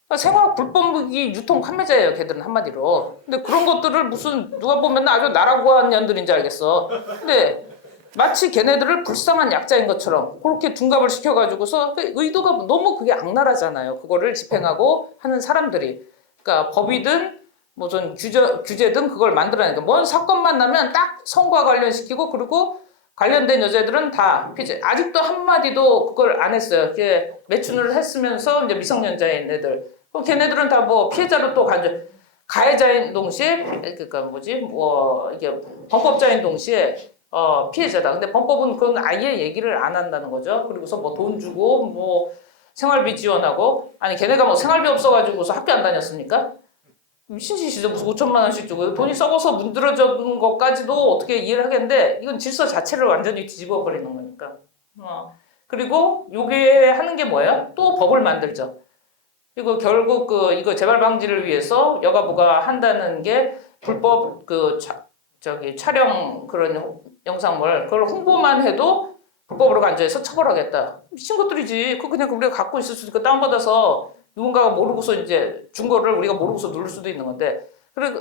그러니까 생화학 불법 무기 유통 판매자예요. 걔들은 한마디로. 근데 그런 것들을 무슨 누가 보면 아주 나라고한 년들인 줄 알겠어. 근데 마치 걔네들을 불쌍한 약자인 것처럼 그렇게 둔갑을 시켜가지고서 의도가 너무 그게 악랄하잖아요. 그거를 집행하고 하는 사람들이. 그러니까 법이든 무슨 규제든 그걸 만들어내니까 뭔 사건만 나면 딱 성과 관련시키고 그리고 관련된 여자들은 다 피해. 아직도 한마디도 그걸 안 했어요. 그게 매춘을 했으면서 이제 미성년자인 애들. 그럼 걔네들은 다 뭐 피해자로 또 가해자인 동시에 그러니까 이게 범법자인 동시에 피해자다. 근데 범법은 그건 아예 얘기를 안 한다는 거죠. 그리고서 뭐 돈 주고 뭐 생활비 지원하고 아니 걔네가 뭐 생활비 없어가지고서 학교 안 다녔습니까? 미친 짓이죠. 무슨 5천만 원씩 주고 돈이 썩어서 문드러진 것까지도 어떻게 이해를 하겠는데 이건 질서 자체를 완전히 뒤집어 버리는 거니까. 그리고 요게 하는 게 뭐예요? 또 법을 만들죠. 그리고 결국 이거 재발 방지를 위해서 여가부가 한다는 게 불법 촬영 그런 영상물 그걸 홍보만 해도 불법으로 간주해서 처벌하겠다. 미친 것들이지. 그냥 우리가 갖고 있을 수도 있고 다운받아서 누군가가 모르고서 이제 준 거를 우리가 모르고서 누를 수도 있는 건데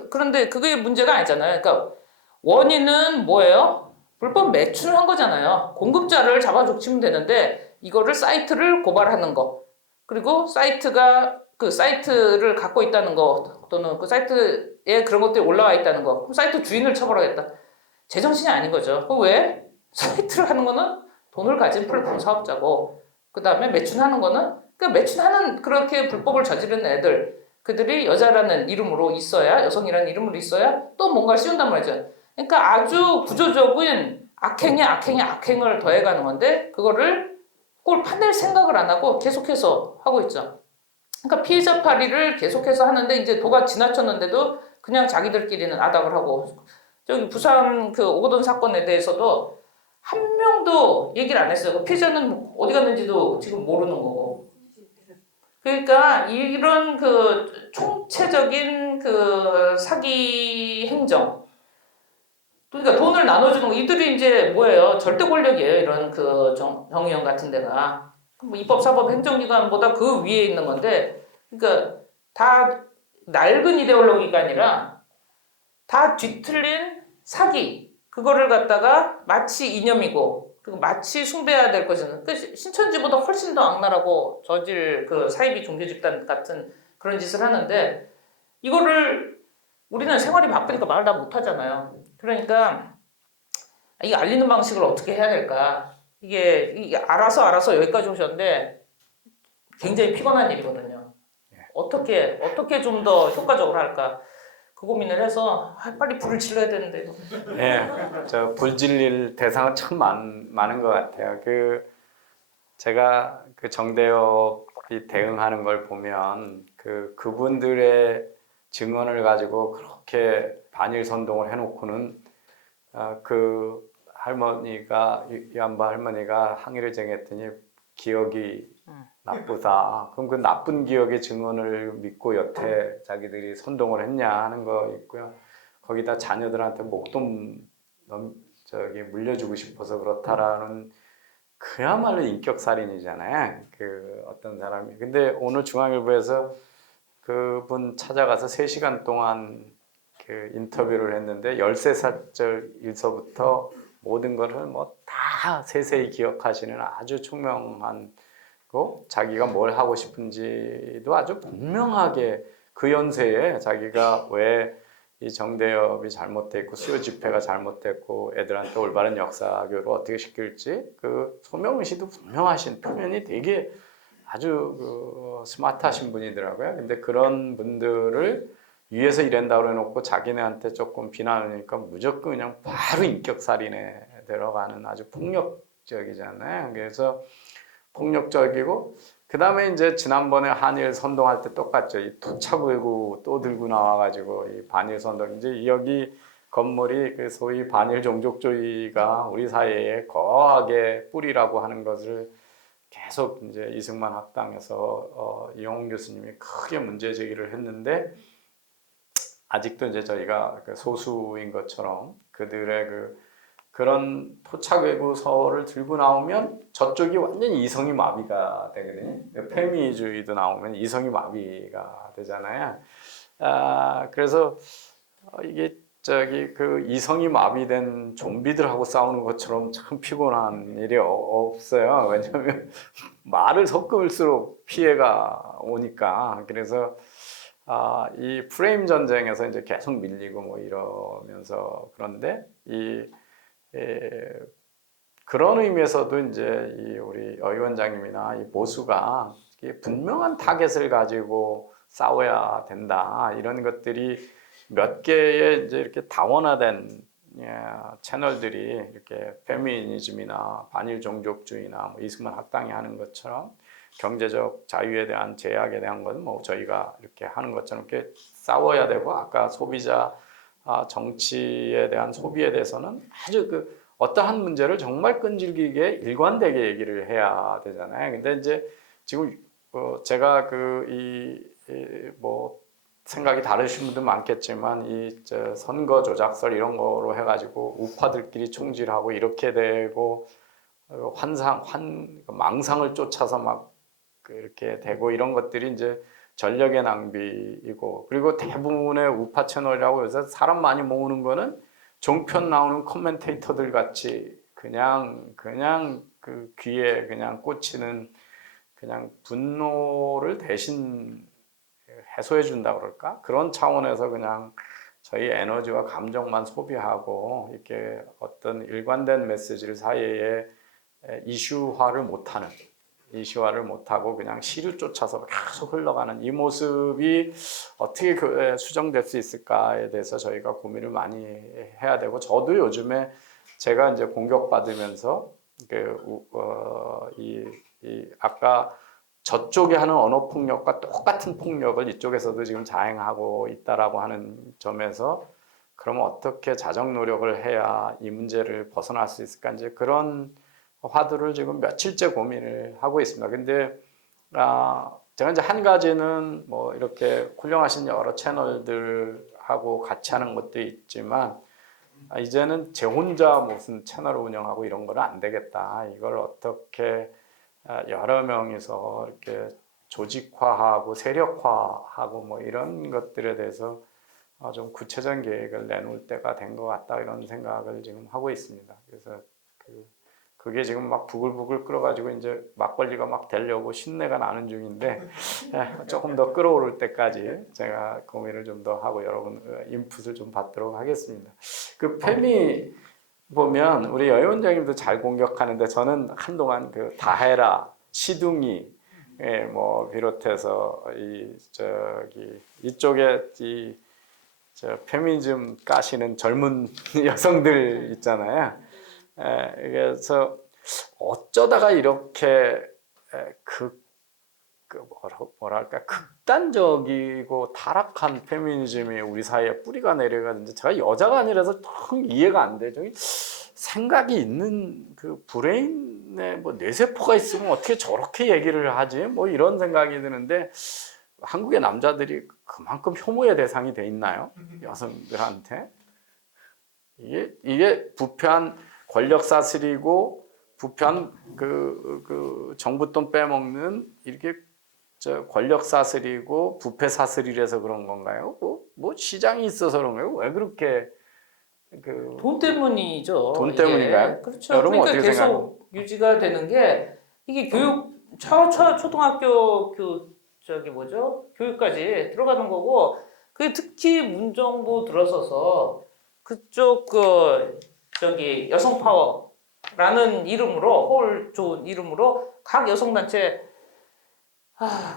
그런데 그게 문제가 아니잖아요. 그러니까 원인은 뭐예요? 불법 매출을 한 거잖아요. 공급자를 잡아주면 되는데 이거를 사이트를 고발하는 거 그리고 사이트가 그 사이트를 갖고 있다는 거 또는 그 사이트에 그런 것들이 올라와 있다는 거 그럼 사이트 주인을 처벌하겠다. 제정신이 아닌 거죠. 왜? 사이트를 하는 거는 돈을 가진 플랫폼 사업자고 그 다음에 매춘하는 거는 매춘하는 그렇게 불법을 저지른 애들 그들이 여자라는 이름으로 있어야 여성이라는 이름으로 있어야 또 뭔가를 씌운단 말이죠. 그러니까 아주 구조적인 악행에 악행을 더해가는 건데 그거를 그걸 파낼 생각을 안 하고 계속해서 하고 있죠. 그러니까 피해자 파리를 계속해서 하는데 이제 도가 지나쳤는데도 그냥 자기들끼리는 아닥을 하고 저기 부산 그 오거돈 사건에 대해서도 한 명도 얘기를 안 했어요. 그 피해자는 어디 갔는지도 지금 모르는 거고. 그러니까 이런 그 총체적인 그 사기 행정. 그러니까 돈을 나눠주는 거 이들이 이제 뭐예요? 절대 권력이에요. 이런 그 정의원 같은 데가. 뭐 입법, 사법, 행정기관보다 그 위에 있는 건데, 그러니까 다 낡은 이데올로기가 아니라 다 뒤틀린 사기. 그거를 갖다가 마치 이념이고, 그리고 마치 숭배해야 될 것은 그 신천지보다 훨씬 더 악랄하고 저질 그 사이비 종교 집단 같은 그런 짓을 하는데 이거를 우리는 생활이 바쁘니까 말을 다 못하잖아요. 그러니까 이 알리는 방식을 어떻게 해야 될까? 이게 알아서 여기까지 오셨는데 굉장히 피곤한 일이거든요. 어떻게 좀 더 효과적으로 할까? 그 고민을 해서 빨리 불을 질러야 되는데. 예, 저 불질릴 대상은 참 많은 것 같아요. 제가 그 정대협이 대응하는 걸 보면 그분들의 증언을 가지고 그렇게 반일 선동을 해놓고는 그 할머니가 위안부 할머니가 항의를 정했더니 기억이 나쁘다. 그럼 그 나쁜 기억의 증언을 믿고 여태 자기들이 선동을 했냐 하는 거 있고요. 거기다 자녀들한테 목돈 물려주고 싶어서 그렇다라는 그야말로 인격살인이잖아요. 그 어떤 사람이. 근데 오늘 중앙일보에서 그분 찾아가서 3시간 동안 그 인터뷰를 했는데 13살 일서부터 모든 것을 뭐 다 세세히 기억하시는 아주 총명한 거, 자기가 뭘 하고 싶은지도 아주 분명하게 그 연세에 자기가 왜 이 정대협이 잘못됐고 수요 집회가 잘못됐고 애들한테 올바른 역사 교육을 어떻게 시킬지 그 소명의식도 분명하신 표현이 되게 아주 그 스마트하신 분이더라고요. 근데 그런 분들을 위에서 일한다고 해놓고 자기네한테 조금 비난하니까 무조건 그냥 바로 인격살인에 들어가는 아주 폭력적이잖아요. 그래서 폭력적이고 그 다음에 이제 지난번에 한일 선동할 때 똑같죠. 이 토착외구 또 들고 나와가지고 이 반일 선동 이제 여기 건물이 그 소위 반일 종족주의가 우리 사회에 거하게 뿌리라고 하는 것을 계속 이제 이승만 학당에서 이용훈 교수님이 크게 문제 제기를 했는데 아직도 이제 저희가 그 소수인 것처럼 그들의 그런 토착 외구서를 들고 나오면 저쪽이 완전히 이성이 마비가 되거든요. 페미주의도 나오면 이성이 마비가 되잖아요. 그래서 이게 저기 그 이성이 마비된 좀비들하고 싸우는 것처럼 참 피곤한 일이 없어요. 왜냐하면 말을 섞을수록 피해가 오니까. 그래서 이 프레임 전쟁에서 이제 계속 밀리고 뭐 이러면서 그런데 그런 의미에서도 이제 이 우리 여 위원장님이나 이 보수가 분명한 타겟을 가지고 싸워야 된다 이런 것들이 몇 개의 이제 이렇게 다원화된 채널들이 이렇게 페미니즘이나 반일 종족주의나 뭐 이승만 학당이 하는 것처럼 경제적 자유에 대한 제약에 대한 건 뭐 저희가 이렇게 하는 것처럼 이렇게 싸워야 되고 아까 소비자 정치에 대한 소비에 대해서는 아주 그 어떠한 문제를 정말 끈질기게 일관되게 얘기를 해야 되잖아요. 근데 이제 지금 제가 뭐 생각이 다르신 분도 많겠지만 이 선거 조작설 이런 거로 해가지고 우파들끼리 총질하고 이렇게 되고 망상을 쫓아서 막 이렇게 되고 이런 것들이 이제 전력의 낭비이고 그리고 대부분의 우파 채널이라고 해서 사람 많이 모으는 거는 종편 나오는 코멘테이터들 같이 그냥 그 귀에 그냥 꽂히는 그냥 분노를 대신 해소해 준다 그럴까? 그런 차원에서 그냥 저희 에너지와 감정만 소비하고 이렇게 어떤 일관된 메시지를 사회에 이슈화를 못하고 그냥 시를 쫓아서 계속 흘러가는 이 모습이 어떻게 수정될 수 있을까에 대해서 저희가 고민을 많이 해야 되고 저도 요즘에 제가 이제 공격받으면서 아까 저쪽에 하는 언어 폭력과 똑같은 폭력을 이쪽에서도 지금 자행하고 있다라고 하는 점에서 그러면 어떻게 자정 노력을 해야 이 문제를 벗어날 수 있을까 이제 그런 화두를 지금 며칠째 고민을 하고 있습니다. 근데 제가 이제 한 가지는 뭐 이렇게 훌륭하신 여러 채널들하고 같이 하는 것도 있지만 이제는 제 혼자 무슨 채널을 운영하고 이런 거는 안 되겠다. 이걸 어떻게 여러 명이서 이렇게 조직화하고 세력화하고 뭐 이런 것들에 대해서 좀 구체적인 계획을 내놓을 때가 된 것 같다 이런 생각을 지금 하고 있습니다. 그래서 그게 지금 막 부글부글 끓어가지고 이제 막걸리가 막 되려고 신내가 나는 중인데 조금 더 끓어오를 때까지 제가 고민을 좀 더 하고 여러분 인풋을 좀 받도록 하겠습니다. 그 페미 보면 우리 여 위원장님도 잘 공격하는데 저는 한동안 그 다해라 시둥이 뭐 비롯해서 이쪽에 페미니즘 까시는 젊은 여성들 있잖아요. 그래서 어쩌다가 이렇게 뭐랄까 극단적이고 타락한 페미니즘이 우리 사회에 뿌리가 내려가는데 제가 여자가 아니라서 통 이해가 안 돼요. 생각이 있는 그 브레인에 뭐 뇌세포가 있으면 어떻게 저렇게 얘기를 하지? 뭐 이런 생각이 드는데 한국의 남자들이 그만큼 혐오의 대상이 돼 있나요? 여성들한테 이게 부패한 권력 사슬이고 부편 그 정부 돈 빼먹는 이렇게 저 권력 사슬이고 부패 사슬이라서 그런 건가요? 뭐 시장이 있어서 그런 거예요? 왜 그렇게 그 돈 때문이죠. 돈 이게. 때문인가요? 그렇죠. 여러분 그러니까 어떻게 계속 생각해요? 유지가 되는 게 이게 교육 초등학교 저기 뭐죠? 교육까지 들어가는 거고 그게 특히 문정부 들어서서 그쪽 저기 여성 파워라는 이름으로 홀 좋은 이름으로 각 여성 단체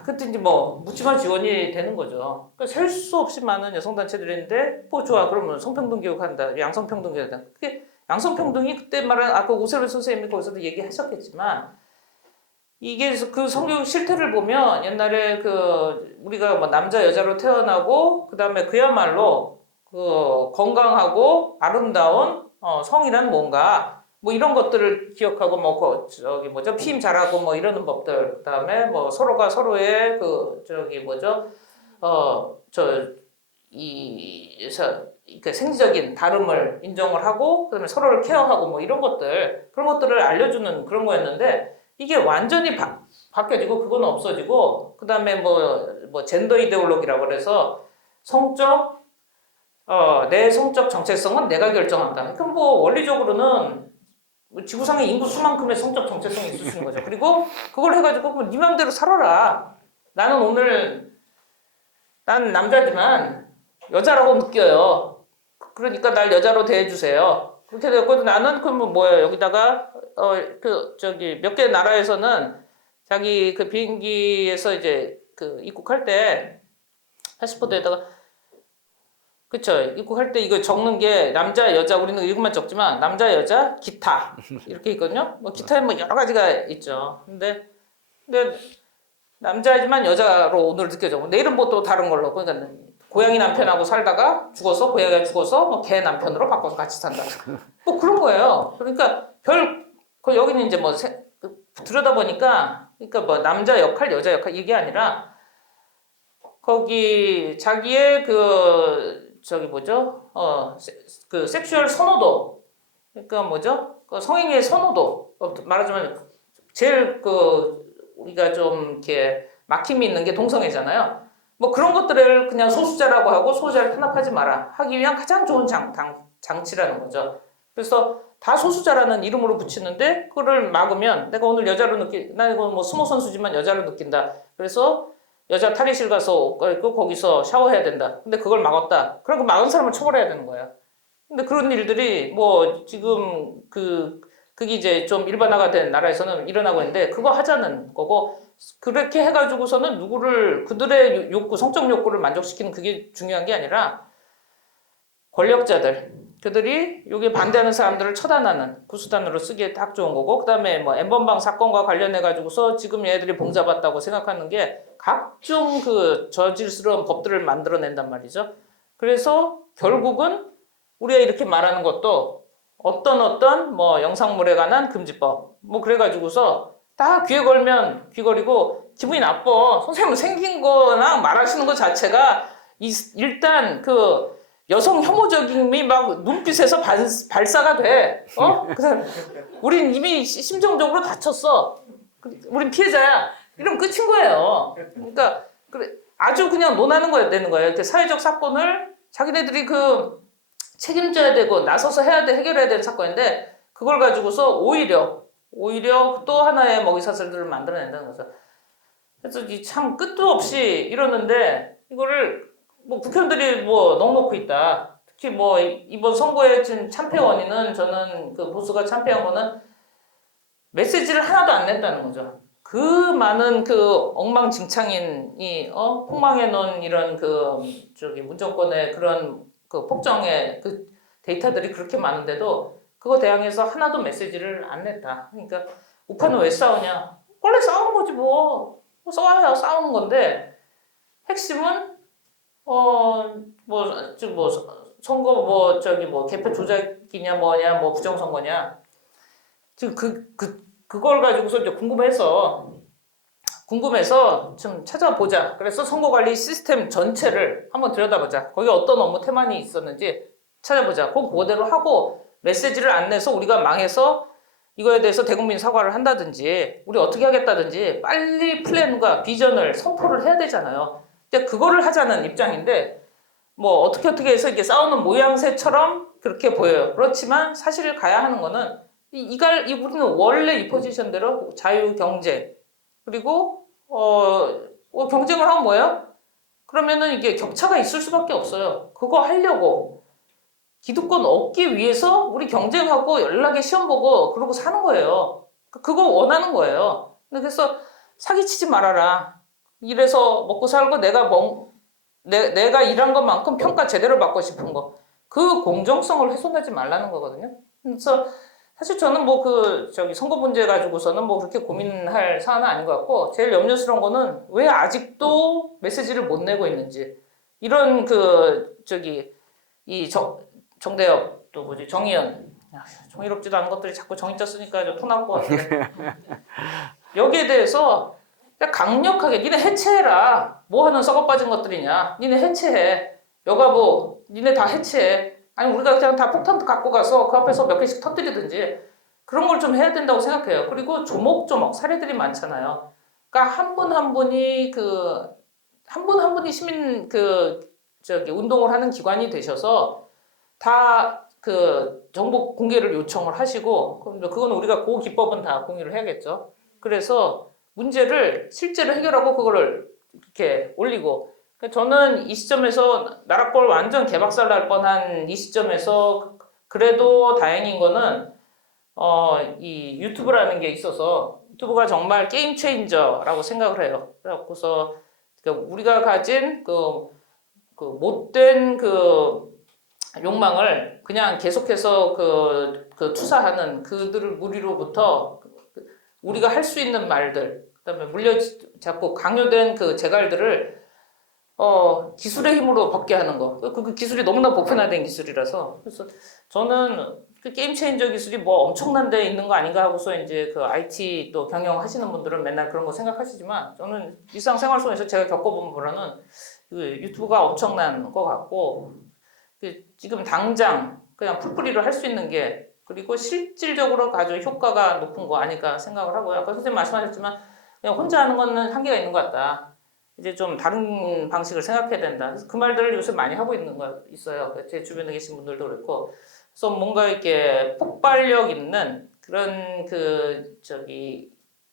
그때 이제 뭐 묻지마 지원이 되는 거죠. 그러니까 셀 수 없이 많은 여성 단체들인데 뭐 좋아 그러면 성평등 교육한다, 양성평등 교육한다. 그게 양성평등이 그때 말한 아까 오세훈 선생님이 거기서도 얘기하셨겠지만 이게 그 성교육 실태를 보면 옛날에 그 우리가 뭐 남자 여자로 태어나고 그 다음에 그야말로 그 건강하고 아름다운 성이란 뭔가 뭐 이런 것들을 기억하고 뭐 저기 뭐죠 피임 잘하고 뭐 이러는 법들 그다음에 뭐 서로가 서로의 그 저기 뭐죠 그 생리적인 다름을 인정을 하고 그다음에 서로를 케어하고 뭐 이런 것들 그런 것들을 알려주는 그런 거였는데 이게 완전히 바뀌어지고 그건 없어지고 그다음에 뭐 젠더 이데올로기라고 그래서 성적 내 성적 정체성은 내가 결정한다. 그럼 뭐 원리적으로는 지구상의 인구 수만큼의 성적 정체성이 있을 수 있는 거죠. 그리고 그걸 해가지고 네 맘대로 살아라. 난 남자지만 여자라고 느껴요. 그러니까 날 여자로 대해주세요. 그렇게 되었거든. 나는 그럼 뭐야 여기다가 몇 개 나라에서는 자기 그 비행기에서 이제 그 입국할 때 패스포드에다가 그쵸. 입국할 때 이거 적는 게 남자, 여자, 우리는 이것만 적지만 남자, 여자, 기타 이렇게 있거든요. 뭐 기타에 뭐 여러 가지가 있죠. 근데 남자지만 여자로 오늘 느껴져. 내일은 뭐 또 다른 걸로. 그러니까 고양이 남편하고 살다가 죽어서 고양이가 죽어서 뭐 개 남편으로 바꿔서 같이 산다. 뭐 그런 거예요. 그러니까 여기는 이제 뭐 들여다 보니까 그러니까 뭐 남자 역할, 여자 역할 이게 아니라 거기 자기의 저기 뭐죠? 그 섹슈얼 선호도. 그러니까 뭐죠? 그 성행위의 선호도. 말하자면 제일 우리가 좀 이렇게 막힘이 있는 게 동성애잖아요. 뭐 그런 것들을 그냥 소수자라고 하고 소수자를 탄압하지 마라 하기 위한 가장 좋은 장치라는 거죠. 그래서 다 소수자라는 이름으로 붙이는데 그거를 막으면 내가 오늘 여자로 나 이거 뭐 스모 선수지만 여자로 느낀다. 그래서 여자 탈의실 가서 옷 갈고 거기서 샤워해야 된다. 근데 그걸 막았다. 그럼 그 막은 사람을 처벌해야 되는 거야. 근데 그런 일들이 뭐 지금 그게 이제 좀 일반화가 된 나라에서는 일어나고 있는데 그거 하자는 거고 그렇게 해가지고서는 그들의 욕구, 성적 욕구를 만족시키는 그게 중요한 게 아니라 권력자들 그들이 여기에 반대하는 사람들을 처단하는 구수단으로 쓰기에 딱 좋은 거고 그다음에 뭐 엠번방 사건과 관련해 가지고서 지금 얘들이 봉잡았다고 생각하는 게 각종 그 저질스러운 법들을 만들어낸단 말이죠. 그래서 결국은 우리가 이렇게 말하는 것도 어떤 뭐 영상물에 관한 금지법 뭐 그래가지고서 다 귀에 걸면 귀걸이고 기분이 나빠. 선생님은 생긴 거나 말하시는 것 자체가 일단 그 여성 혐오적임이 막 눈빛에서 발사가 돼. 그다음 우린 이미 심정적으로 다쳤어. 우린 피해자야. 이러면 끝인 거예요. 그러니까 아주 그냥 논하는 거야 되는 거예요. 이렇게 사회적 사건을 자기네들이 책임져야 되고 나서서 해결해야 되는 사건인데 그걸 가지고서 오히려 또 하나의 먹이사슬들을 만들어낸다는 거죠. 그래서 참 끝도 없이 이러는데 이거를 뭐 국회의원들이 뭐 넉넉히 있다. 특히 뭐 이번 선거에 지금 참패 원인은 저는 그 보수가 참패한 거는 메시지를 하나도 안 냈다는 거죠. 그 많은 엉망진창인이 폭망해 놓은 이런 저기 문정권의 그런 폭정의 데이터들이 그렇게 많은데도 그거 대항해서 하나도 메시지를 안 냈다. 그러니까 우파는 왜 싸우냐? 원래 싸우는 거지 뭐. 싸워야 싸우는 건데 핵심은 선거 개표 조작이냐 뭐냐 뭐 부정선거냐 지금 그걸 가지고서 이제 궁금해서 좀 찾아보자. 그래서 선거관리 시스템 전체를 한번 들여다보자. 거기 어떤 업무 태만이 있었는지 찾아보자. 그대로 하고 메시지를 안 내서 우리가 망해서 이거에 대해서 대국민 사과를 한다든지 우리 어떻게 하겠다든지 빨리 플랜과 비전을 선포를 해야 되잖아요. 근데 그거를 하자는 입장인데 뭐 어떻게 해서 이렇게 싸우는 모양새처럼 그렇게 보여요. 그렇지만 사실 가야 하는 거는 우리는 원래 이 포지션대로 자유 경쟁 그리고 경쟁을 하면 뭐예요? 그러면은 이게 격차가 있을 수밖에 없어요. 그거 하려고 기득권 얻기 위해서 우리 경쟁하고 연락에 시험 보고 그러고 사는 거예요. 그거 원하는 거예요. 그래서 사기치지 말아라. 이래서 먹고 살고 내가 일한 것만큼 평가 제대로 받고 싶은 거. 그 공정성을 훼손하지 말라는 거거든요. 그래서 사실 저는 선거 문제 가지고서는 그렇게 고민할 사안은 아닌 것 같고, 제일 염려스러운 거는 왜 아직도 메시지를 못 내고 있는지. 이런 정대협, 또 정의연. 정의롭지도 않은 것들이 자꾸 정의자 쓰니까 좀 토 나올 것 같아요. 여기에 대해서 강력하게 니네 해체해라. 뭐 하는 썩어 빠진 것들이냐. 니네 해체해. 여가부 니네 다 해체해. 아니 우리가 그냥 다 폭탄 갖고 가서 그 앞에서 몇 개씩 터뜨리든지 그런 걸 좀 해야 된다고 생각해요. 그리고 조목조목 사례들이 많잖아요. 그러니까 한 분 한 분이 시민 운동을 하는 기관이 되셔서 다 정보 공개를 요청을 하시고, 그건 우리가 그 기법은 다 공유를 해야겠죠. 그래서 문제를 실제로 해결하고 그거를 이렇게 올리고, 저는 이 시점에서 나라 걸 완전 개박살 날 뻔한 이 시점에서 그래도 다행인 거는 이 유튜브라는 게 있어서 유튜브가 정말 게임 체인저라고 생각을 해요. 그래서 우리가 가진 그 못된 욕망을 그냥 계속해서 투사하는 그들을 무리로부터 우리가 할 수 있는 말들, 그다음에 자꾸 강요된 재갈들을 기술의 힘으로 벗게 하는 거. 그 기술이 너무나 보편화된 기술이라서. 그래서 저는 게임 체인저 기술이 엄청난 데 있는 거 아닌가 하고서 이제 IT 또 경영하시는 분들은 맨날 그런 거 생각하시지만, 저는 일상생활 속에서 제가 겪어본 거로는 유튜브가 엄청난 것 같고, 지금 당장 그냥 풀뿌리로 할 수 있는 게, 그리고 실질적으로 아주 효과가 높은 거 아닐까 생각을 하고요. 아까 선생님 말씀하셨지만 그냥 혼자 하는 거는 한계가 있는 것 같다. 이제 좀 다른 방식을 생각해야 된다. 그래서 그 말들을 요새 많이 하고 있는 거 있어요. 제 주변에 계신 분들도 그렇고. 그래서 뭔가 이렇게 폭발력 있는 그런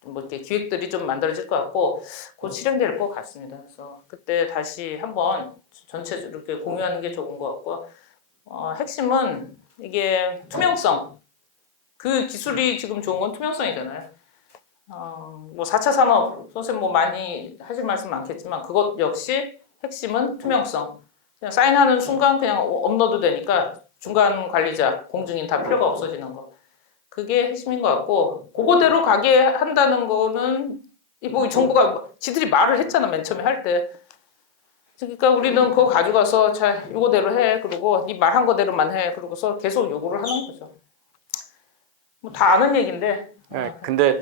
이렇게 기획들이 좀 만들어질 것 같고, 곧 실행될 것 같습니다. 그래서 그때 다시 한번 전체적으로 이렇게 공유하는 게 좋은 것 같고, 핵심은 이게 투명성. 그 기술이 지금 좋은 건 투명성이잖아요. 4차 산업, 선생님 많이 하실 말씀 많겠지만, 그것 역시 핵심은 투명성. 그냥 사인하는 순간 그냥 업로드 되니까 중간 관리자, 공증인 다 필요가 없어지는 거. 그게 핵심인 것 같고, 그거대로 가게 한다는 거는, 정부가 지들이 말을 했잖아, 맨 처음에 할 때. 그러니까 우리는 그거 가져가서 자, 이거대로 해. 그리고 네 말한 거대로만 해. 그러고서 계속 요구를 하는 거죠. 다 아는 얘기인데. 네, 근데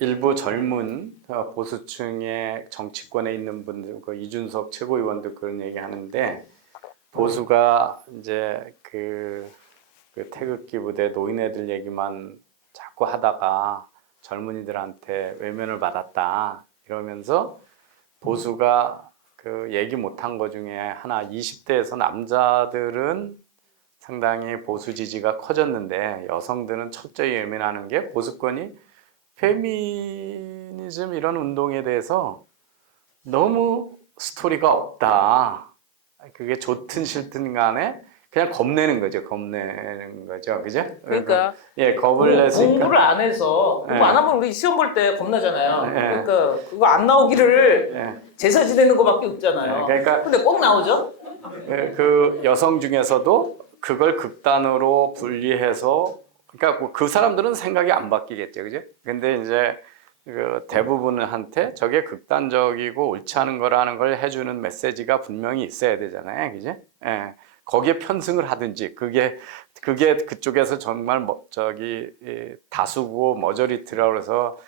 일부 젊은 보수층의 정치권에 있는 분들, 이준석 최고위원도 그런 얘기 하는데, 보수가 이제 태극기 부대 노인애들 얘기만 자꾸 하다가 젊은이들한테 외면을 받았다 이러면서, 보수가 얘기 못한 것 중에 하나, 20대에서 남자들은 상당히 보수 지지가 커졌는데 여성들은 철저히 외면하는 게, 보수권이 페미니즘 이런 운동에 대해서 너무 스토리가 없다. 그게 좋든 싫든 간에 그냥 겁내는 거죠. 그죠? 그러니까 겁을 냈으니까. 공부를 안 해서, 공부 안 하면 우리 시험 볼 때 겁나잖아요. 그러니까 그거 안 나오기를 제사 지내는 거밖에 없잖아요. 그러니까 근데 꼭 나오죠. 그 여성 중에서도 그걸 극단으로 분리해서, 그러니까 그 사람들은 생각이 안 바뀌겠죠, 그죠? 근데 이제 대부분한테 저게 극단적이고 옳지 않은 거라는 걸 해주는 메시지가 분명히 있어야 되잖아요, 그죠? 거기에 편승을 하든지, 그게 그쪽에서 정말 다수고 머저리티라고 해서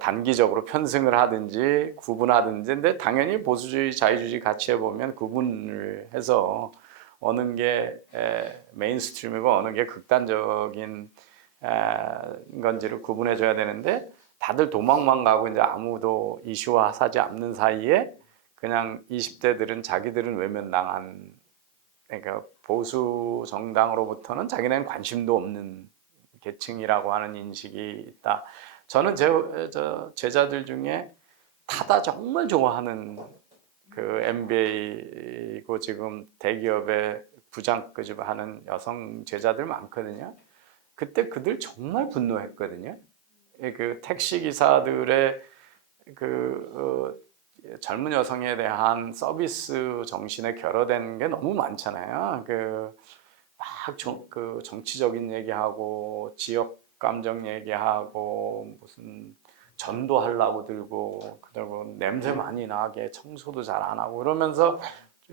단기적으로 편승을 하든지 구분하든지. 근데 당연히 보수주의, 자유주의 가치에 보면 구분을 해서 어느 게 메인스트림이고 어느 게 극단적인 건지를 구분해 줘야 되는데 다들 도망만 가고 이제 아무도 이슈화하지 않는 사이에 그냥 20대들은 자기들은 외면당한, 그러니까 보수 정당으로부터는 자기네는 관심도 없는 계층이라고 하는 인식이 있다. 저는 저 제자들 중에 타다 정말 좋아하는 그 MBA고 지금 대기업의 부장급 하는 여성 제자들 많거든요. 그때 그들 정말 분노했거든요. 그 택시 기사들의 그 젊은 여성에 대한 서비스 정신에 결여된 게 너무 많잖아요. 그 정치적인 얘기하고 지역 감정 얘기하고 무슨 전도하려고 들고 그리고 냄새 많이 나게 청소도 잘 안 하고 그러면서,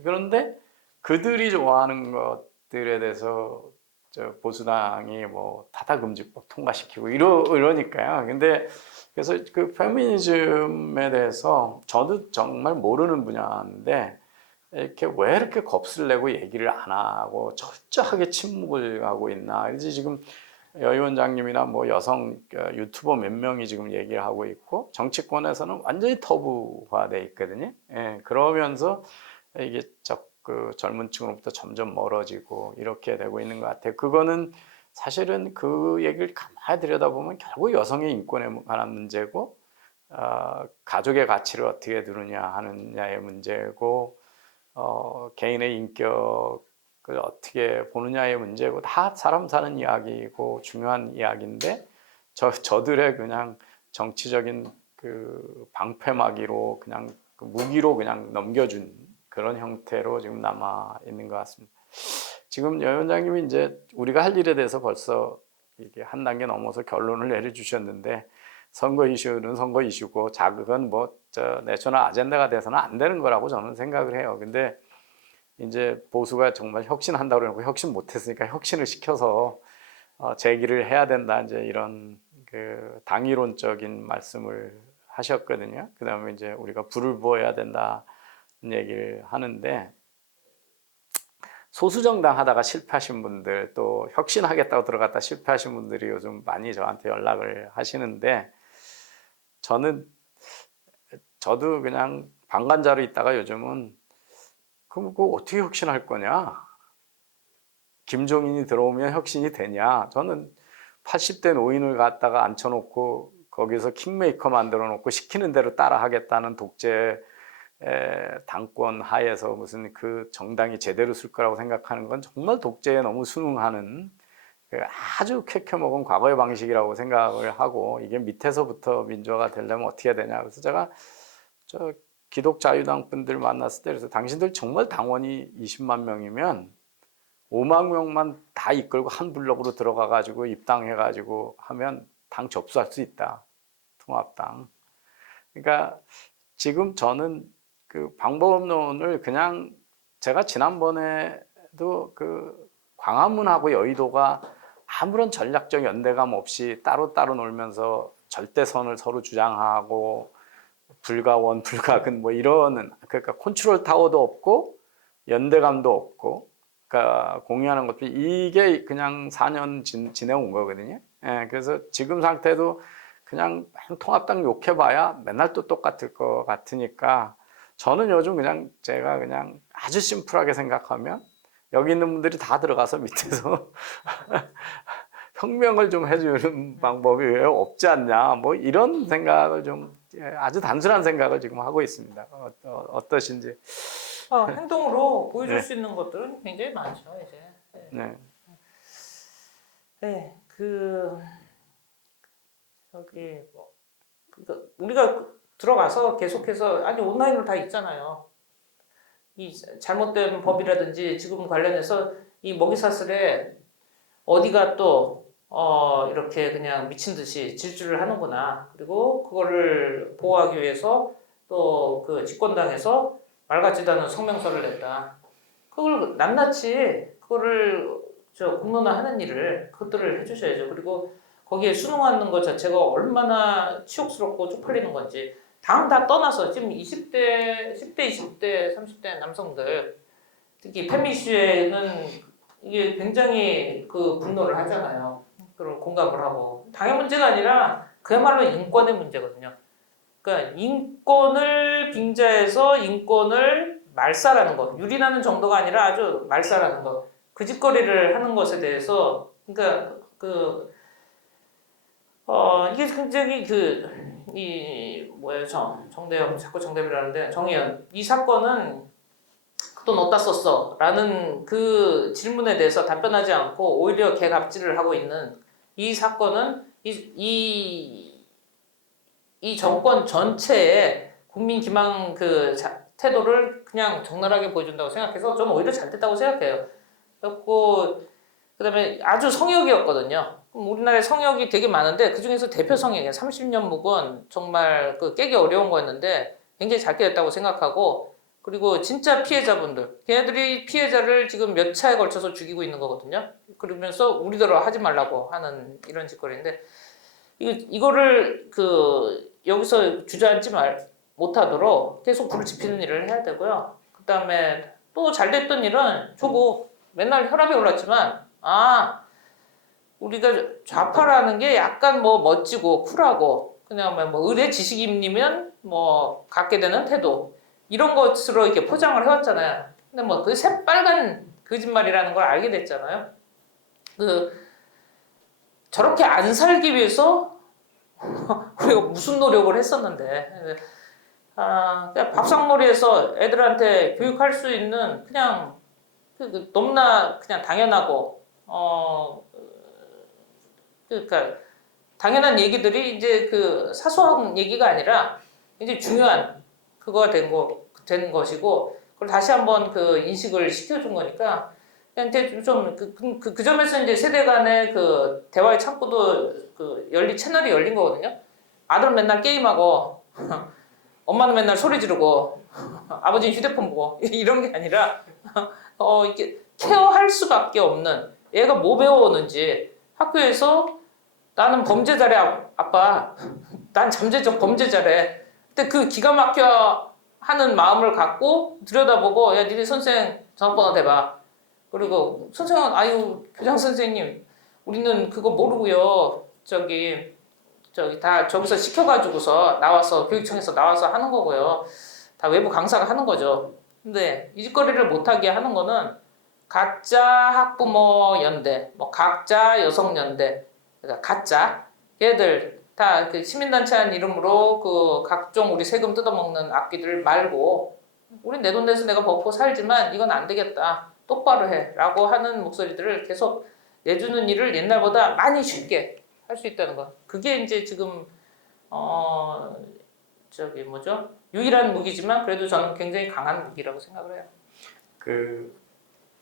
그런데 그들이 좋아하는 것들에 대해서 저 보수당이 뭐 타다금지법 통과시키고 이러니까요. 근데 그래서 그 페미니즘에 대해서 저도 정말 모르는 분야인데 이렇게 왜 이렇게 겁을 내고 얘기를 안 하고 철저하게 침묵을 하고 있나. 그래서 지금 여 위원장님이나 뭐 여성 유튜버 몇 명이 지금 얘기를 하고 있고 정치권에서는 완전히 터부화돼 있거든요. 예, 그러면서 이게 그 젊은 층으로부터 점점 멀어지고 이렇게 되고 있는 것 같아요. 그거는 사실은 그 얘기를 가만히 들여다보면 결국 여성의 인권에 관한 문제고 가족의 가치를 어떻게 두느냐 하느냐의 문제고 개인의 인격을 어떻게 보느냐의 문제고 다 사람 사는 이야기고 중요한 이야기인데 저들의 그냥 정치적인 그 방패막이로 그냥 그 무기로 그냥 넘겨준 그런 형태로 지금 남아 있는 것 같습니다. 지금 여 위원장님이 이제 우리가 할 일에 대해서 벌써 이게 한 단계 넘어서 결론을 내려주셨는데 선거 이슈는 선거 이슈고 자극은 뭐 내셔널 아젠다가 돼서는 안 되는 거라고 저는 생각을 해요. 근데 이제 보수가 정말 혁신한다고 그러고 혁신 못했으니까 혁신을 시켜서 제기를 해야 된다 이제 이런 그 당위론적인 말씀을 하셨거든요. 그다음에 이제 우리가 불을 부어야 된다 얘기를 하는데 소수정당 하다가 실패하신 분들 또 혁신하겠다고 들어갔다 실패하신 분들이 요즘 많이 저한테 연락을 하시는데 저도 그냥 방관자로 있다가 요즘은 그럼 그거 어떻게 혁신할 거냐? 김종인이 들어오면 혁신이 되냐? 저는 80대 노인을 갖다가 앉혀놓고 거기서 킹메이커 만들어 놓고 시키는 대로 따라 하겠다는 독재 당권 하에서 무슨 그 정당이 제대로 쓸 거라고 생각하는 건 정말 독재에 너무 순응하는 아주 쾌쾌먹은 과거의 방식이라고 생각을 하고 이게 밑에서부터 민주화가 되려면 어떻게 해야 되냐. 그래서 제가 저 기독자유당 분들 만났을 때 그래서 당신들 정말 당원이 20만 명이면 5만 명만 다 이끌고 한 블록으로 들어가 가지고 입당해 가지고 하면 당 접수할 수 있다. 통합당. 그러니까 지금 저는 그 방법론을 그냥 제가 지난번에도 그 광화문하고 여의도가 아무런 전략적 연대감 없이 따로따로 놀면서 절대선을 서로 주장하고 불가원, 불가근 뭐 이러는 그러니까 컨트롤 타워도 없고 연대감도 없고 그러니까 공유하는 것도 이게 그냥 4년 지내온 거거든요. 예, 그래서 지금 상태도 그냥 통합당 욕해봐야 맨날 또 똑같을 것 같으니까 저는 요즘 그냥 제가 그냥 아주 심플하게 생각하면 여기 있는 분들이 다 들어가서 밑에서 혁명을 좀 해주는 방법이 왜 없지 않냐 뭐 이런 생각을 좀 아주 단순한 생각을 지금 하고 있습니다. 어떠신지? 행동으로 보여줄 네. 수 있는 것들은 굉장히 많죠 이제. 네. 네, 저기 뭐 우리가 들어가서 계속해서 아니 온라인으로 다 있잖아요. 이 잘못된 법이라든지 지금 관련해서 이 먹이사슬에 어디가 또 이렇게 그냥 미친 듯이 질주를 하는구나. 그리고 그거를 보호하기 위해서 또 그 집권당에서 말 같지도 않은 성명서를 냈다. 그걸 낱낱이 그거를 공론화하는 일을 그것들을 해주셔야죠. 그리고 거기에 순응하는 것 자체가 얼마나 치욕스럽고 쪽팔리는 건지 당 다 떠나서 지금 20대, 10대, 20대, 30대 남성들 특히 페미시에는 이게 굉장히 그 분노를 하잖아요. 그걸 공감을 하고 당연 문제가 아니라 그야말로 인권의 문제거든요. 그러니까 인권을 빙자해서 인권을 말살하는 것, 유린하는 정도가 아니라 아주 말살하는 것, 그 짓거리를 하는 것에 대해서 그러니까 이게 굉장히 이 뭐예요 정대협 자꾸 정대협이라는데 정의연 이 사건은 그 돈 어디다 썼어? 라는 그 질문에 대해서 답변하지 않고 오히려 개갑질을 하고 있는 이 사건은 이 정권 전체의 국민 기망 태도를 그냥 적나라하게 보여준다고 생각해서 좀 오히려 잘 됐다고 생각해요. 그래갖고 그다음에 아주 성역이었거든요. 그럼 우리나라에 성역이 되게 많은데 그 중에서 대표 성역이에요. 30년 묵은 정말 깨기 어려운 거였는데 굉장히 잘 깨졌다고 생각하고 그리고 진짜 피해자분들 걔네들이 피해자를 지금 몇 차에 걸쳐서 죽이고 있는 거거든요. 그러면서 우리더러 하지 말라고 하는 이런 짓거리인데 이거를 여기서 주저앉지 못하도록 계속 불을 지피는 일을 해야 되고요. 그다음에 또 잘됐던 일은 저거 맨날 혈압이 올랐지만 우리가 좌파라는 게 약간 뭐 멋지고 쿨하고 그냥 뭐 의례 지식인이면 뭐 갖게 되는 태도 이런 것으로 이렇게 포장을 해왔잖아요. 근데 뭐 그 새빨간 거짓말이라는 걸 알게 됐잖아요. 저렇게 안 살기 위해서 우리가 무슨 노력을 했었는데 그냥 밥상머리에서 애들한테 교육할 수 있는 그냥 너무나 그냥 당연하고 그러니까 당연한 얘기들이 이제 사소한 얘기가 아니라 이제 중요한 그거가 된 것이고 그걸 다시 한번 인식을 시켜준 거니까 그냥 이제 좀 그 점에서 이제 세대 간의 대화의 창구도 채널이 열린 거거든요. 아들은 맨날 게임하고 엄마는 맨날 소리 지르고 아버지는 휴대폰 보고 이런 게 아니라 이렇게 케어할 수밖에 없는 얘가 뭐 배워오는지 학교에서 나는 범죄자래 아빠 난 잠재적 범죄자래 근데 그 기가 막혀 하는 마음을 갖고 들여다보고 야 니네 선생 전화번호 대봐 그리고 선생은 아유 교장 선생님 우리는 그거 모르고요 저기 다 저기서 시켜가지고서 나와서 교육청에서 나와서 하는 거고요 다 외부 강사가 하는 거죠 근데 이 짓거리를 못하게 하는 거는 가짜 학부모 연대 뭐 가짜 여성 연대 그러니까 가짜 걔들 다 시민단체한 이름으로 각종 우리 세금 뜯어먹는 악기들 말고 우린 내 돈 내서 내가 먹고 살지만 이건 안 되겠다 똑바로 해 라고 하는 목소리들을 계속 내주는 일을 옛날보다 많이 쉽게 할 수 있다는 거 그게 이제 지금 유일한 무기지만 그래도 저는 굉장히 강한 무기라고 생각을 해요.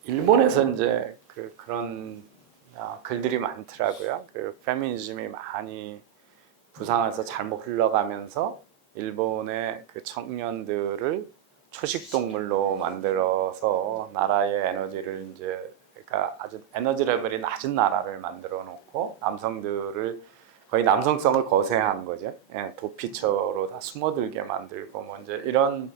일본에서 이제 그런 글들이 많더라고요. 페미니즘이 많이 부상해서 잘못 흘러가면서 일본의 청년들을 초식 동물로 만들어서 나라의 에너지를 그러니까 아주 에너지 레벨이 낮은 나라를 만들어 놓고 남성들을 거의 남성성을 거세한 거죠. 예, 도피처로 다 숨어들게 만들고 뭐 이제 이런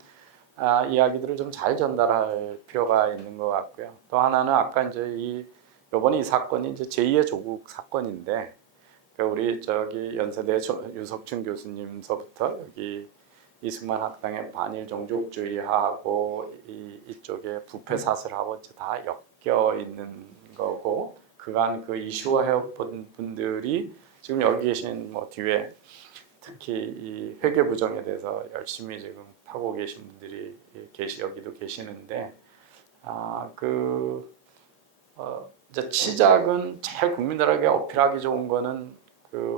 이야기들을 좀 잘 전달할 필요가 있는 것 같고요. 또 하나는 아까 이제 이번에 이 사건이 이제 제2의 조국 사건인데 우리 연세대 유석춘 교수님서부터 여기 이승만 학당의 반일 종족주의하고 이쪽에 부패 사슬하고 이제 다 엮여 있는 거고 그간 이슈화 해온 분들이 지금 여기 계신 뭐 뒤에 특히 이 회계 부정에 대해서 열심히 지금 하고 계신 분들이 여기도 계시는데 이제 시작은 제일 국민들에게 어필하기 좋은 거는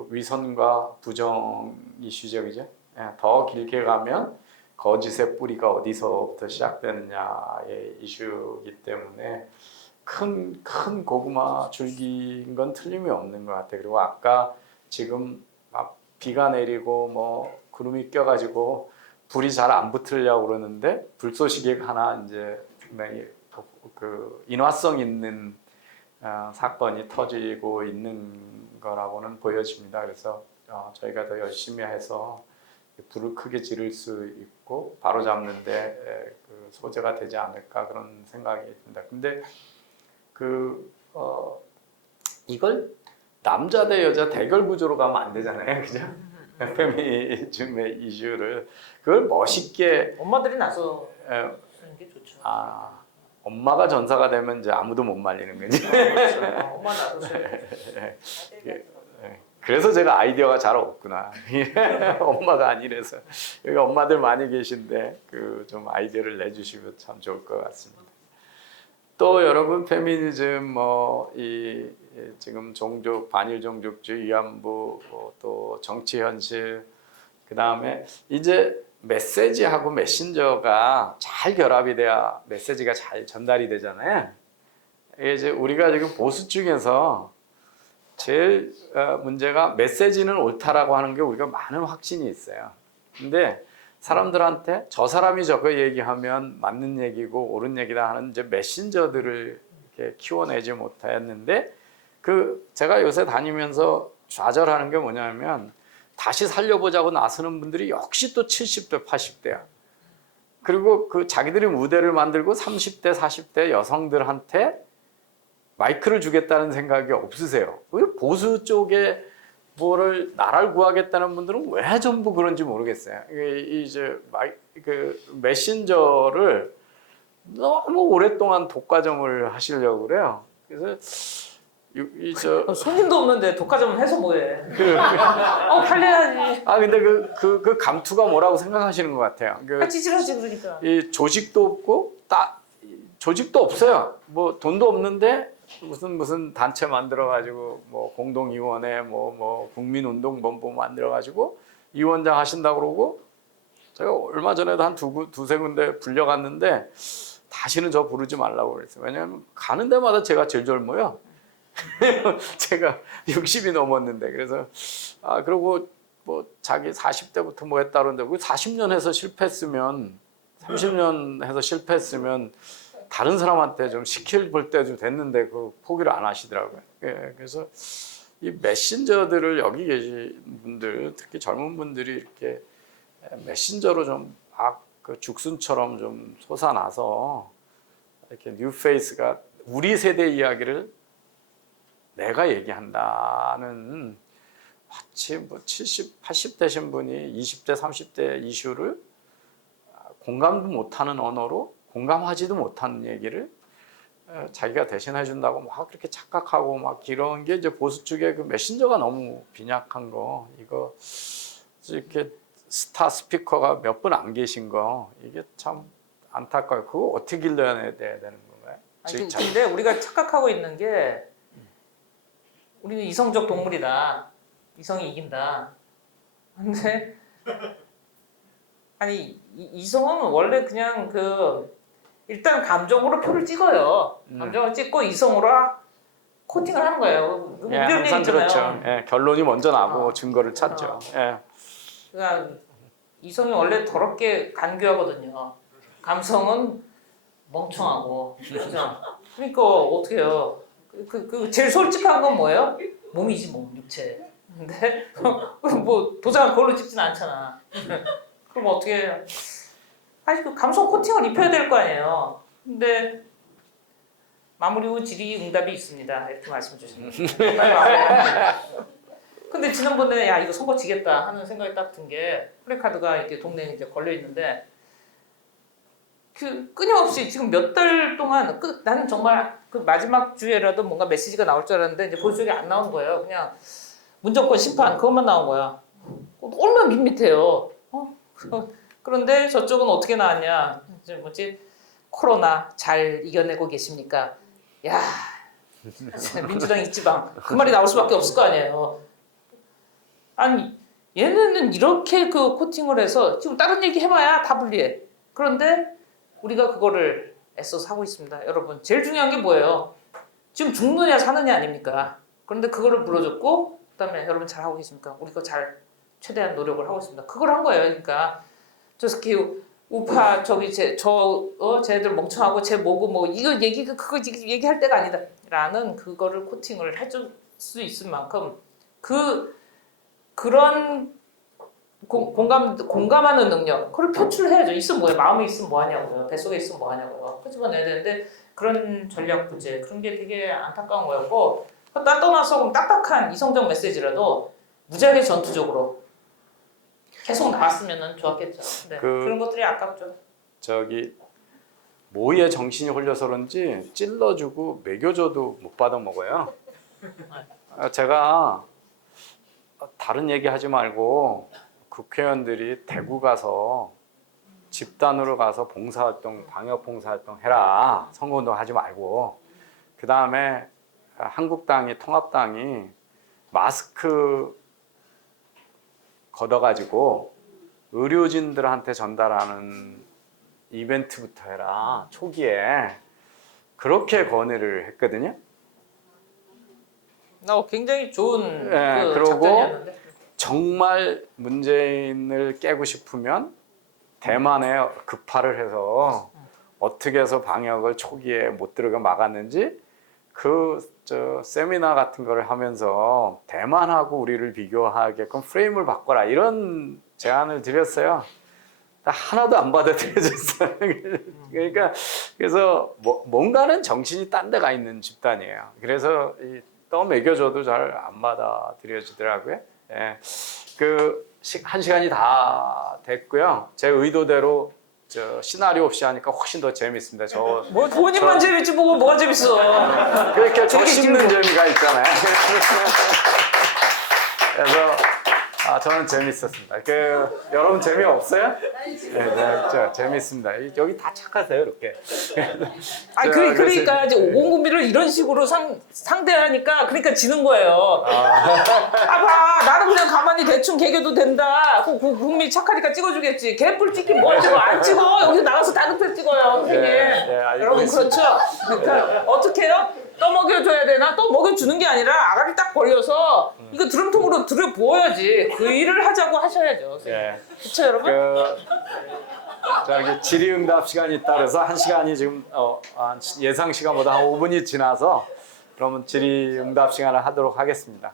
위선과 부정 이슈죠, 그죠? 예, 더 길게 가면 거짓의 뿌리가 어디서부터 시작되느냐의 이슈이기 때문에 큰 고구마 줄기인 건 틀림이 없는 것 같아요. 그리고 아까 지금 막 비가 내리고 뭐 구름이 껴가지고 불이 잘 안 붙으려고 그러는데 불쏘시개 하나 이제 분명히 인화성 있는 사건이 터지고 있는 거라고는 보여집니다. 그래서 저희가 더 열심히 해서 불을 크게 지를 수 있고 바로잡는데 소재가 되지 않을까 그런 생각이 듭니다. 근데 이걸 남자 대 여자 대결 구조로 가면 안 되잖아요, 그죠? 페미니즘의 이슈를 그걸 멋있게 엄마들이 나서 에, 하는 게 좋죠. 엄마가 전사가 되면 이제 아무도 못 말리는 거지. 그렇죠. 엄마 나서서 그래서 제가 아이디어가 잘 없구나. 엄마가 아니라서 여기 엄마들 많이 계신데 그 좀 아이디어를 내주시면 참 좋을 것 같습니다. 또 여러분 페미니즘 이 지금 종족 반일 종족주의 위안부 또 정치 현실 그 다음에 이제 메시지하고 메신저가 잘 결합이 돼야 메시지가 잘 전달이 되잖아요. 이게 이제 우리가 지금 보수 쪽에서 제일 문제가 메시지는 옳다라고 하는 게 우리가 많은 확신이 있어요. 근데 사람들한테 저 사람이 저거 얘기하면 맞는 얘기고 옳은 얘기다 하는 이제 메신저들을 이렇게 키워내지 못했는데 제가 요새 다니면서 좌절하는 게 뭐냐면 다시 살려보자고 나서는 분들이 역시 또 70대, 80대야. 그리고 그 자기들이 무대를 만들고 30대, 40대 여성들한테 마이크를 주겠다는 생각이 없으세요. 보수 쪽에 뭐를 나라를 구하겠다는 분들은 왜 전부 그런지 모르겠어요. 이제 그 메신저를 너무 오랫동안 독과점을 하시려고 그래요. 그래서 손님도 없는데 독과점은 해서 뭐해? 팔려야지. 근데 그 감투가 뭐라고 생각하시는 것 같아요. 찌질하지 그러니까. 이 조직도 없고 조직도 없어요. 뭐 돈도 없는데 무슨 단체 만들어 가지고 뭐 공동위원회 뭐 국민운동본부 만들어 가지고 위원장 하신다고 그러고 제가 얼마 전에도 한 두세 군데 불려갔는데 다시는 저 부르지 말라고 그랬어요. 왜냐하면 가는 데마다 제가 제일 젊어요. 제가 60이 넘었는데 그래서 그리고 뭐 자기 40대부터 뭐 했다 그러는데 40년 해서 실패했으면 30년 해서 실패했으면 다른 사람한테 좀 시킬 때도 됐는데 그 포기를 안 하시더라고요. 그래서 이 메신저들을 여기 계신 분들, 특히 젊은 분들이 이렇게 메신저로 좀 그 죽순처럼 좀 솟아나서 이렇게 뉴페이스가 우리 세대 이야기를 내가 얘기한다는 마치 뭐 70, 80대신 분이 20대, 30대 이슈를 공감도 못하는 언어로 공감하지도 못하는 얘기를 자기가 대신해 준다고 막 그렇게 착각하고 막 이런 게 이제 보수 쪽의 그 메신저가 너무 빈약한 거 이거 이렇게 스타 스피커가 몇 분 안 계신 거 이게 참 안타까워요. 그거 어떻게 길러야 되는 건가요? 근데 우리가 착각하고 있는 게 우리는 이성적 동물이다. 이성이 이긴다. 근데 이성은 원래 그냥 일단 감정으로 표를 찍어요. 감정을 찍고 이성으로 코팅을 하는 거예요. 이런 얘기 항상 있잖아요. 그렇죠. 결론이 먼저 나고 증거를 찾죠. 그러니까 이성이 원래 더럽게 간교하거든요. 감성은 멍청하고. 그러니까 어떻게 해요? 제일 솔직한 건 뭐예요? 몸이지 몸, 육체. 근데 뭐 도장 그걸로 찍진 않잖아. 그럼 어떻게 해요? 그 감성 코팅을 입혀야 될 거 아니에요. 근데 마무리 후 질의응답이 있습니다. 이렇게 말씀 주셨습니다. 근데 지난번에 이거 선거 지겠다 하는 생각이 딱 든 게 플래카드가 이렇게 동네에 이제 걸려 있는데 끊임없이 지금 몇 달 동안 나는 정말 그 마지막 주에라도 뭔가 메시지가 나올 줄 알았는데 이제 보수 쪽에 안 나온 거예요. 그냥 문정권 심판 그것만 나온 거야. 얼마나 밋밋해요. 그런데 저쪽은 어떻게 나왔냐? 이제 코로나 잘 이겨내고 계십니까? 야, 민주당 입지방 그 말이 나올 수밖에 없을 거 아니에요. 아니 얘네는 이렇게 코팅을 해서 지금 다른 얘기 해봐야 다 불리해. 그런데 우리가 그거를 애써서 하고 있습니다. 여러분 제일 중요한 게 뭐예요? 지금 죽느냐 사느냐 아닙니까? 그런데 그거를 물어줬고 그다음에 여러분 잘 하고 계십니까? 우리가 잘 최대한 노력을 하고 있습니다. 그걸 한 거예요. 그러니까 저 새끼 우파 쟤들 멍청하고 쟤 뭐고 뭐 이거 그거 얘기할 때가 아니다라는 그거를 코팅을 해줄 수 있을 만큼 그런 공감하는 능력 그걸 표출해야죠. 있으면 뭐예요? 마음이 있으면 뭐하냐고요. 뱃속에 있으면 뭐하냐고요. 끄집어내야 되는데 그런 전략 부재 그런 게 되게 안타까운 거였고 나 떠나서 그럼 딱딱한 이성적 메시지라도 무지하게 전투적으로 계속 나왔으면 좋았겠죠. 네. 그런 것들이 아깝죠. 저기 모의에 정신이 홀려서 그런지 찔러주고 먹여줘도 못 받아 먹어요. 제가 다른 얘기 하지 말고 국회의원들이 대구 가서 집단으로 가서 봉사활동, 방역 봉사활동 해라. 선거운동 하지 말고. 그 다음에 한국당이, 통합당이 마스크 걷어가지고 의료진들한테 전달하는 이벤트부터 해라. 초기에. 그렇게 건의를 했거든요. 굉장히 좋은 네, 그 그러고 작전이었는데. 정말 문재인을 깨고 싶으면 대만에 급파를 해서 어떻게 해서 방역을 초기에 못 들어가 막았는지 저 세미나 같은 거를 하면서 대만하고 우리를 비교하게끔 프레임을 바꿔라 이런 제안을 드렸어요. 하나도 안 받아들여졌어요. 그러니까 그래서 뭔가는 정신이 딴 데가 있는 집단이에요. 그래서 떠먹여줘도 잘 안 받아들여지더라고요. 예. 한 시간이 다 됐고요. 제 의도대로 시나리오 없이 하니까 훨씬 더 재밌습니다. 뭐 본인만 재밌지 뭐가 재밌어. 그렇게 저 씹는 재미가 있잖아요. 그래서 저는 재밌었습니다. 여러분 재미없어요? 네, 재밌습니다. 여기 다 착하세요, 이렇게. 그러니까 이제 오공구미를 이런 식으로 상대하니까 그러니까 지는 거예요. 봐, 나는 그냥 가만히 대충 개겨도 된다. 국미 착하니까 찍어주겠지. 개뿔 찍긴 뭘 찍어? 안 찍어. 여기 나가서 다른 데 찍어요, 선생님. 여러분 그렇죠? 그러니까 어떻게 해요? 떠먹여줘야 되나? 또 먹여주는 게 아니라 아가리 딱 벌려서 이거 드럼통으로 들여부어야지. 그 일을 하자고 하셔야죠. 그렇죠, 여러분? 저기 질의응답 시간이 따라서 1시간이 지금 예상 시간보다 한 5분이 지나서 그러면 질의응답 시간을 하도록 하겠습니다.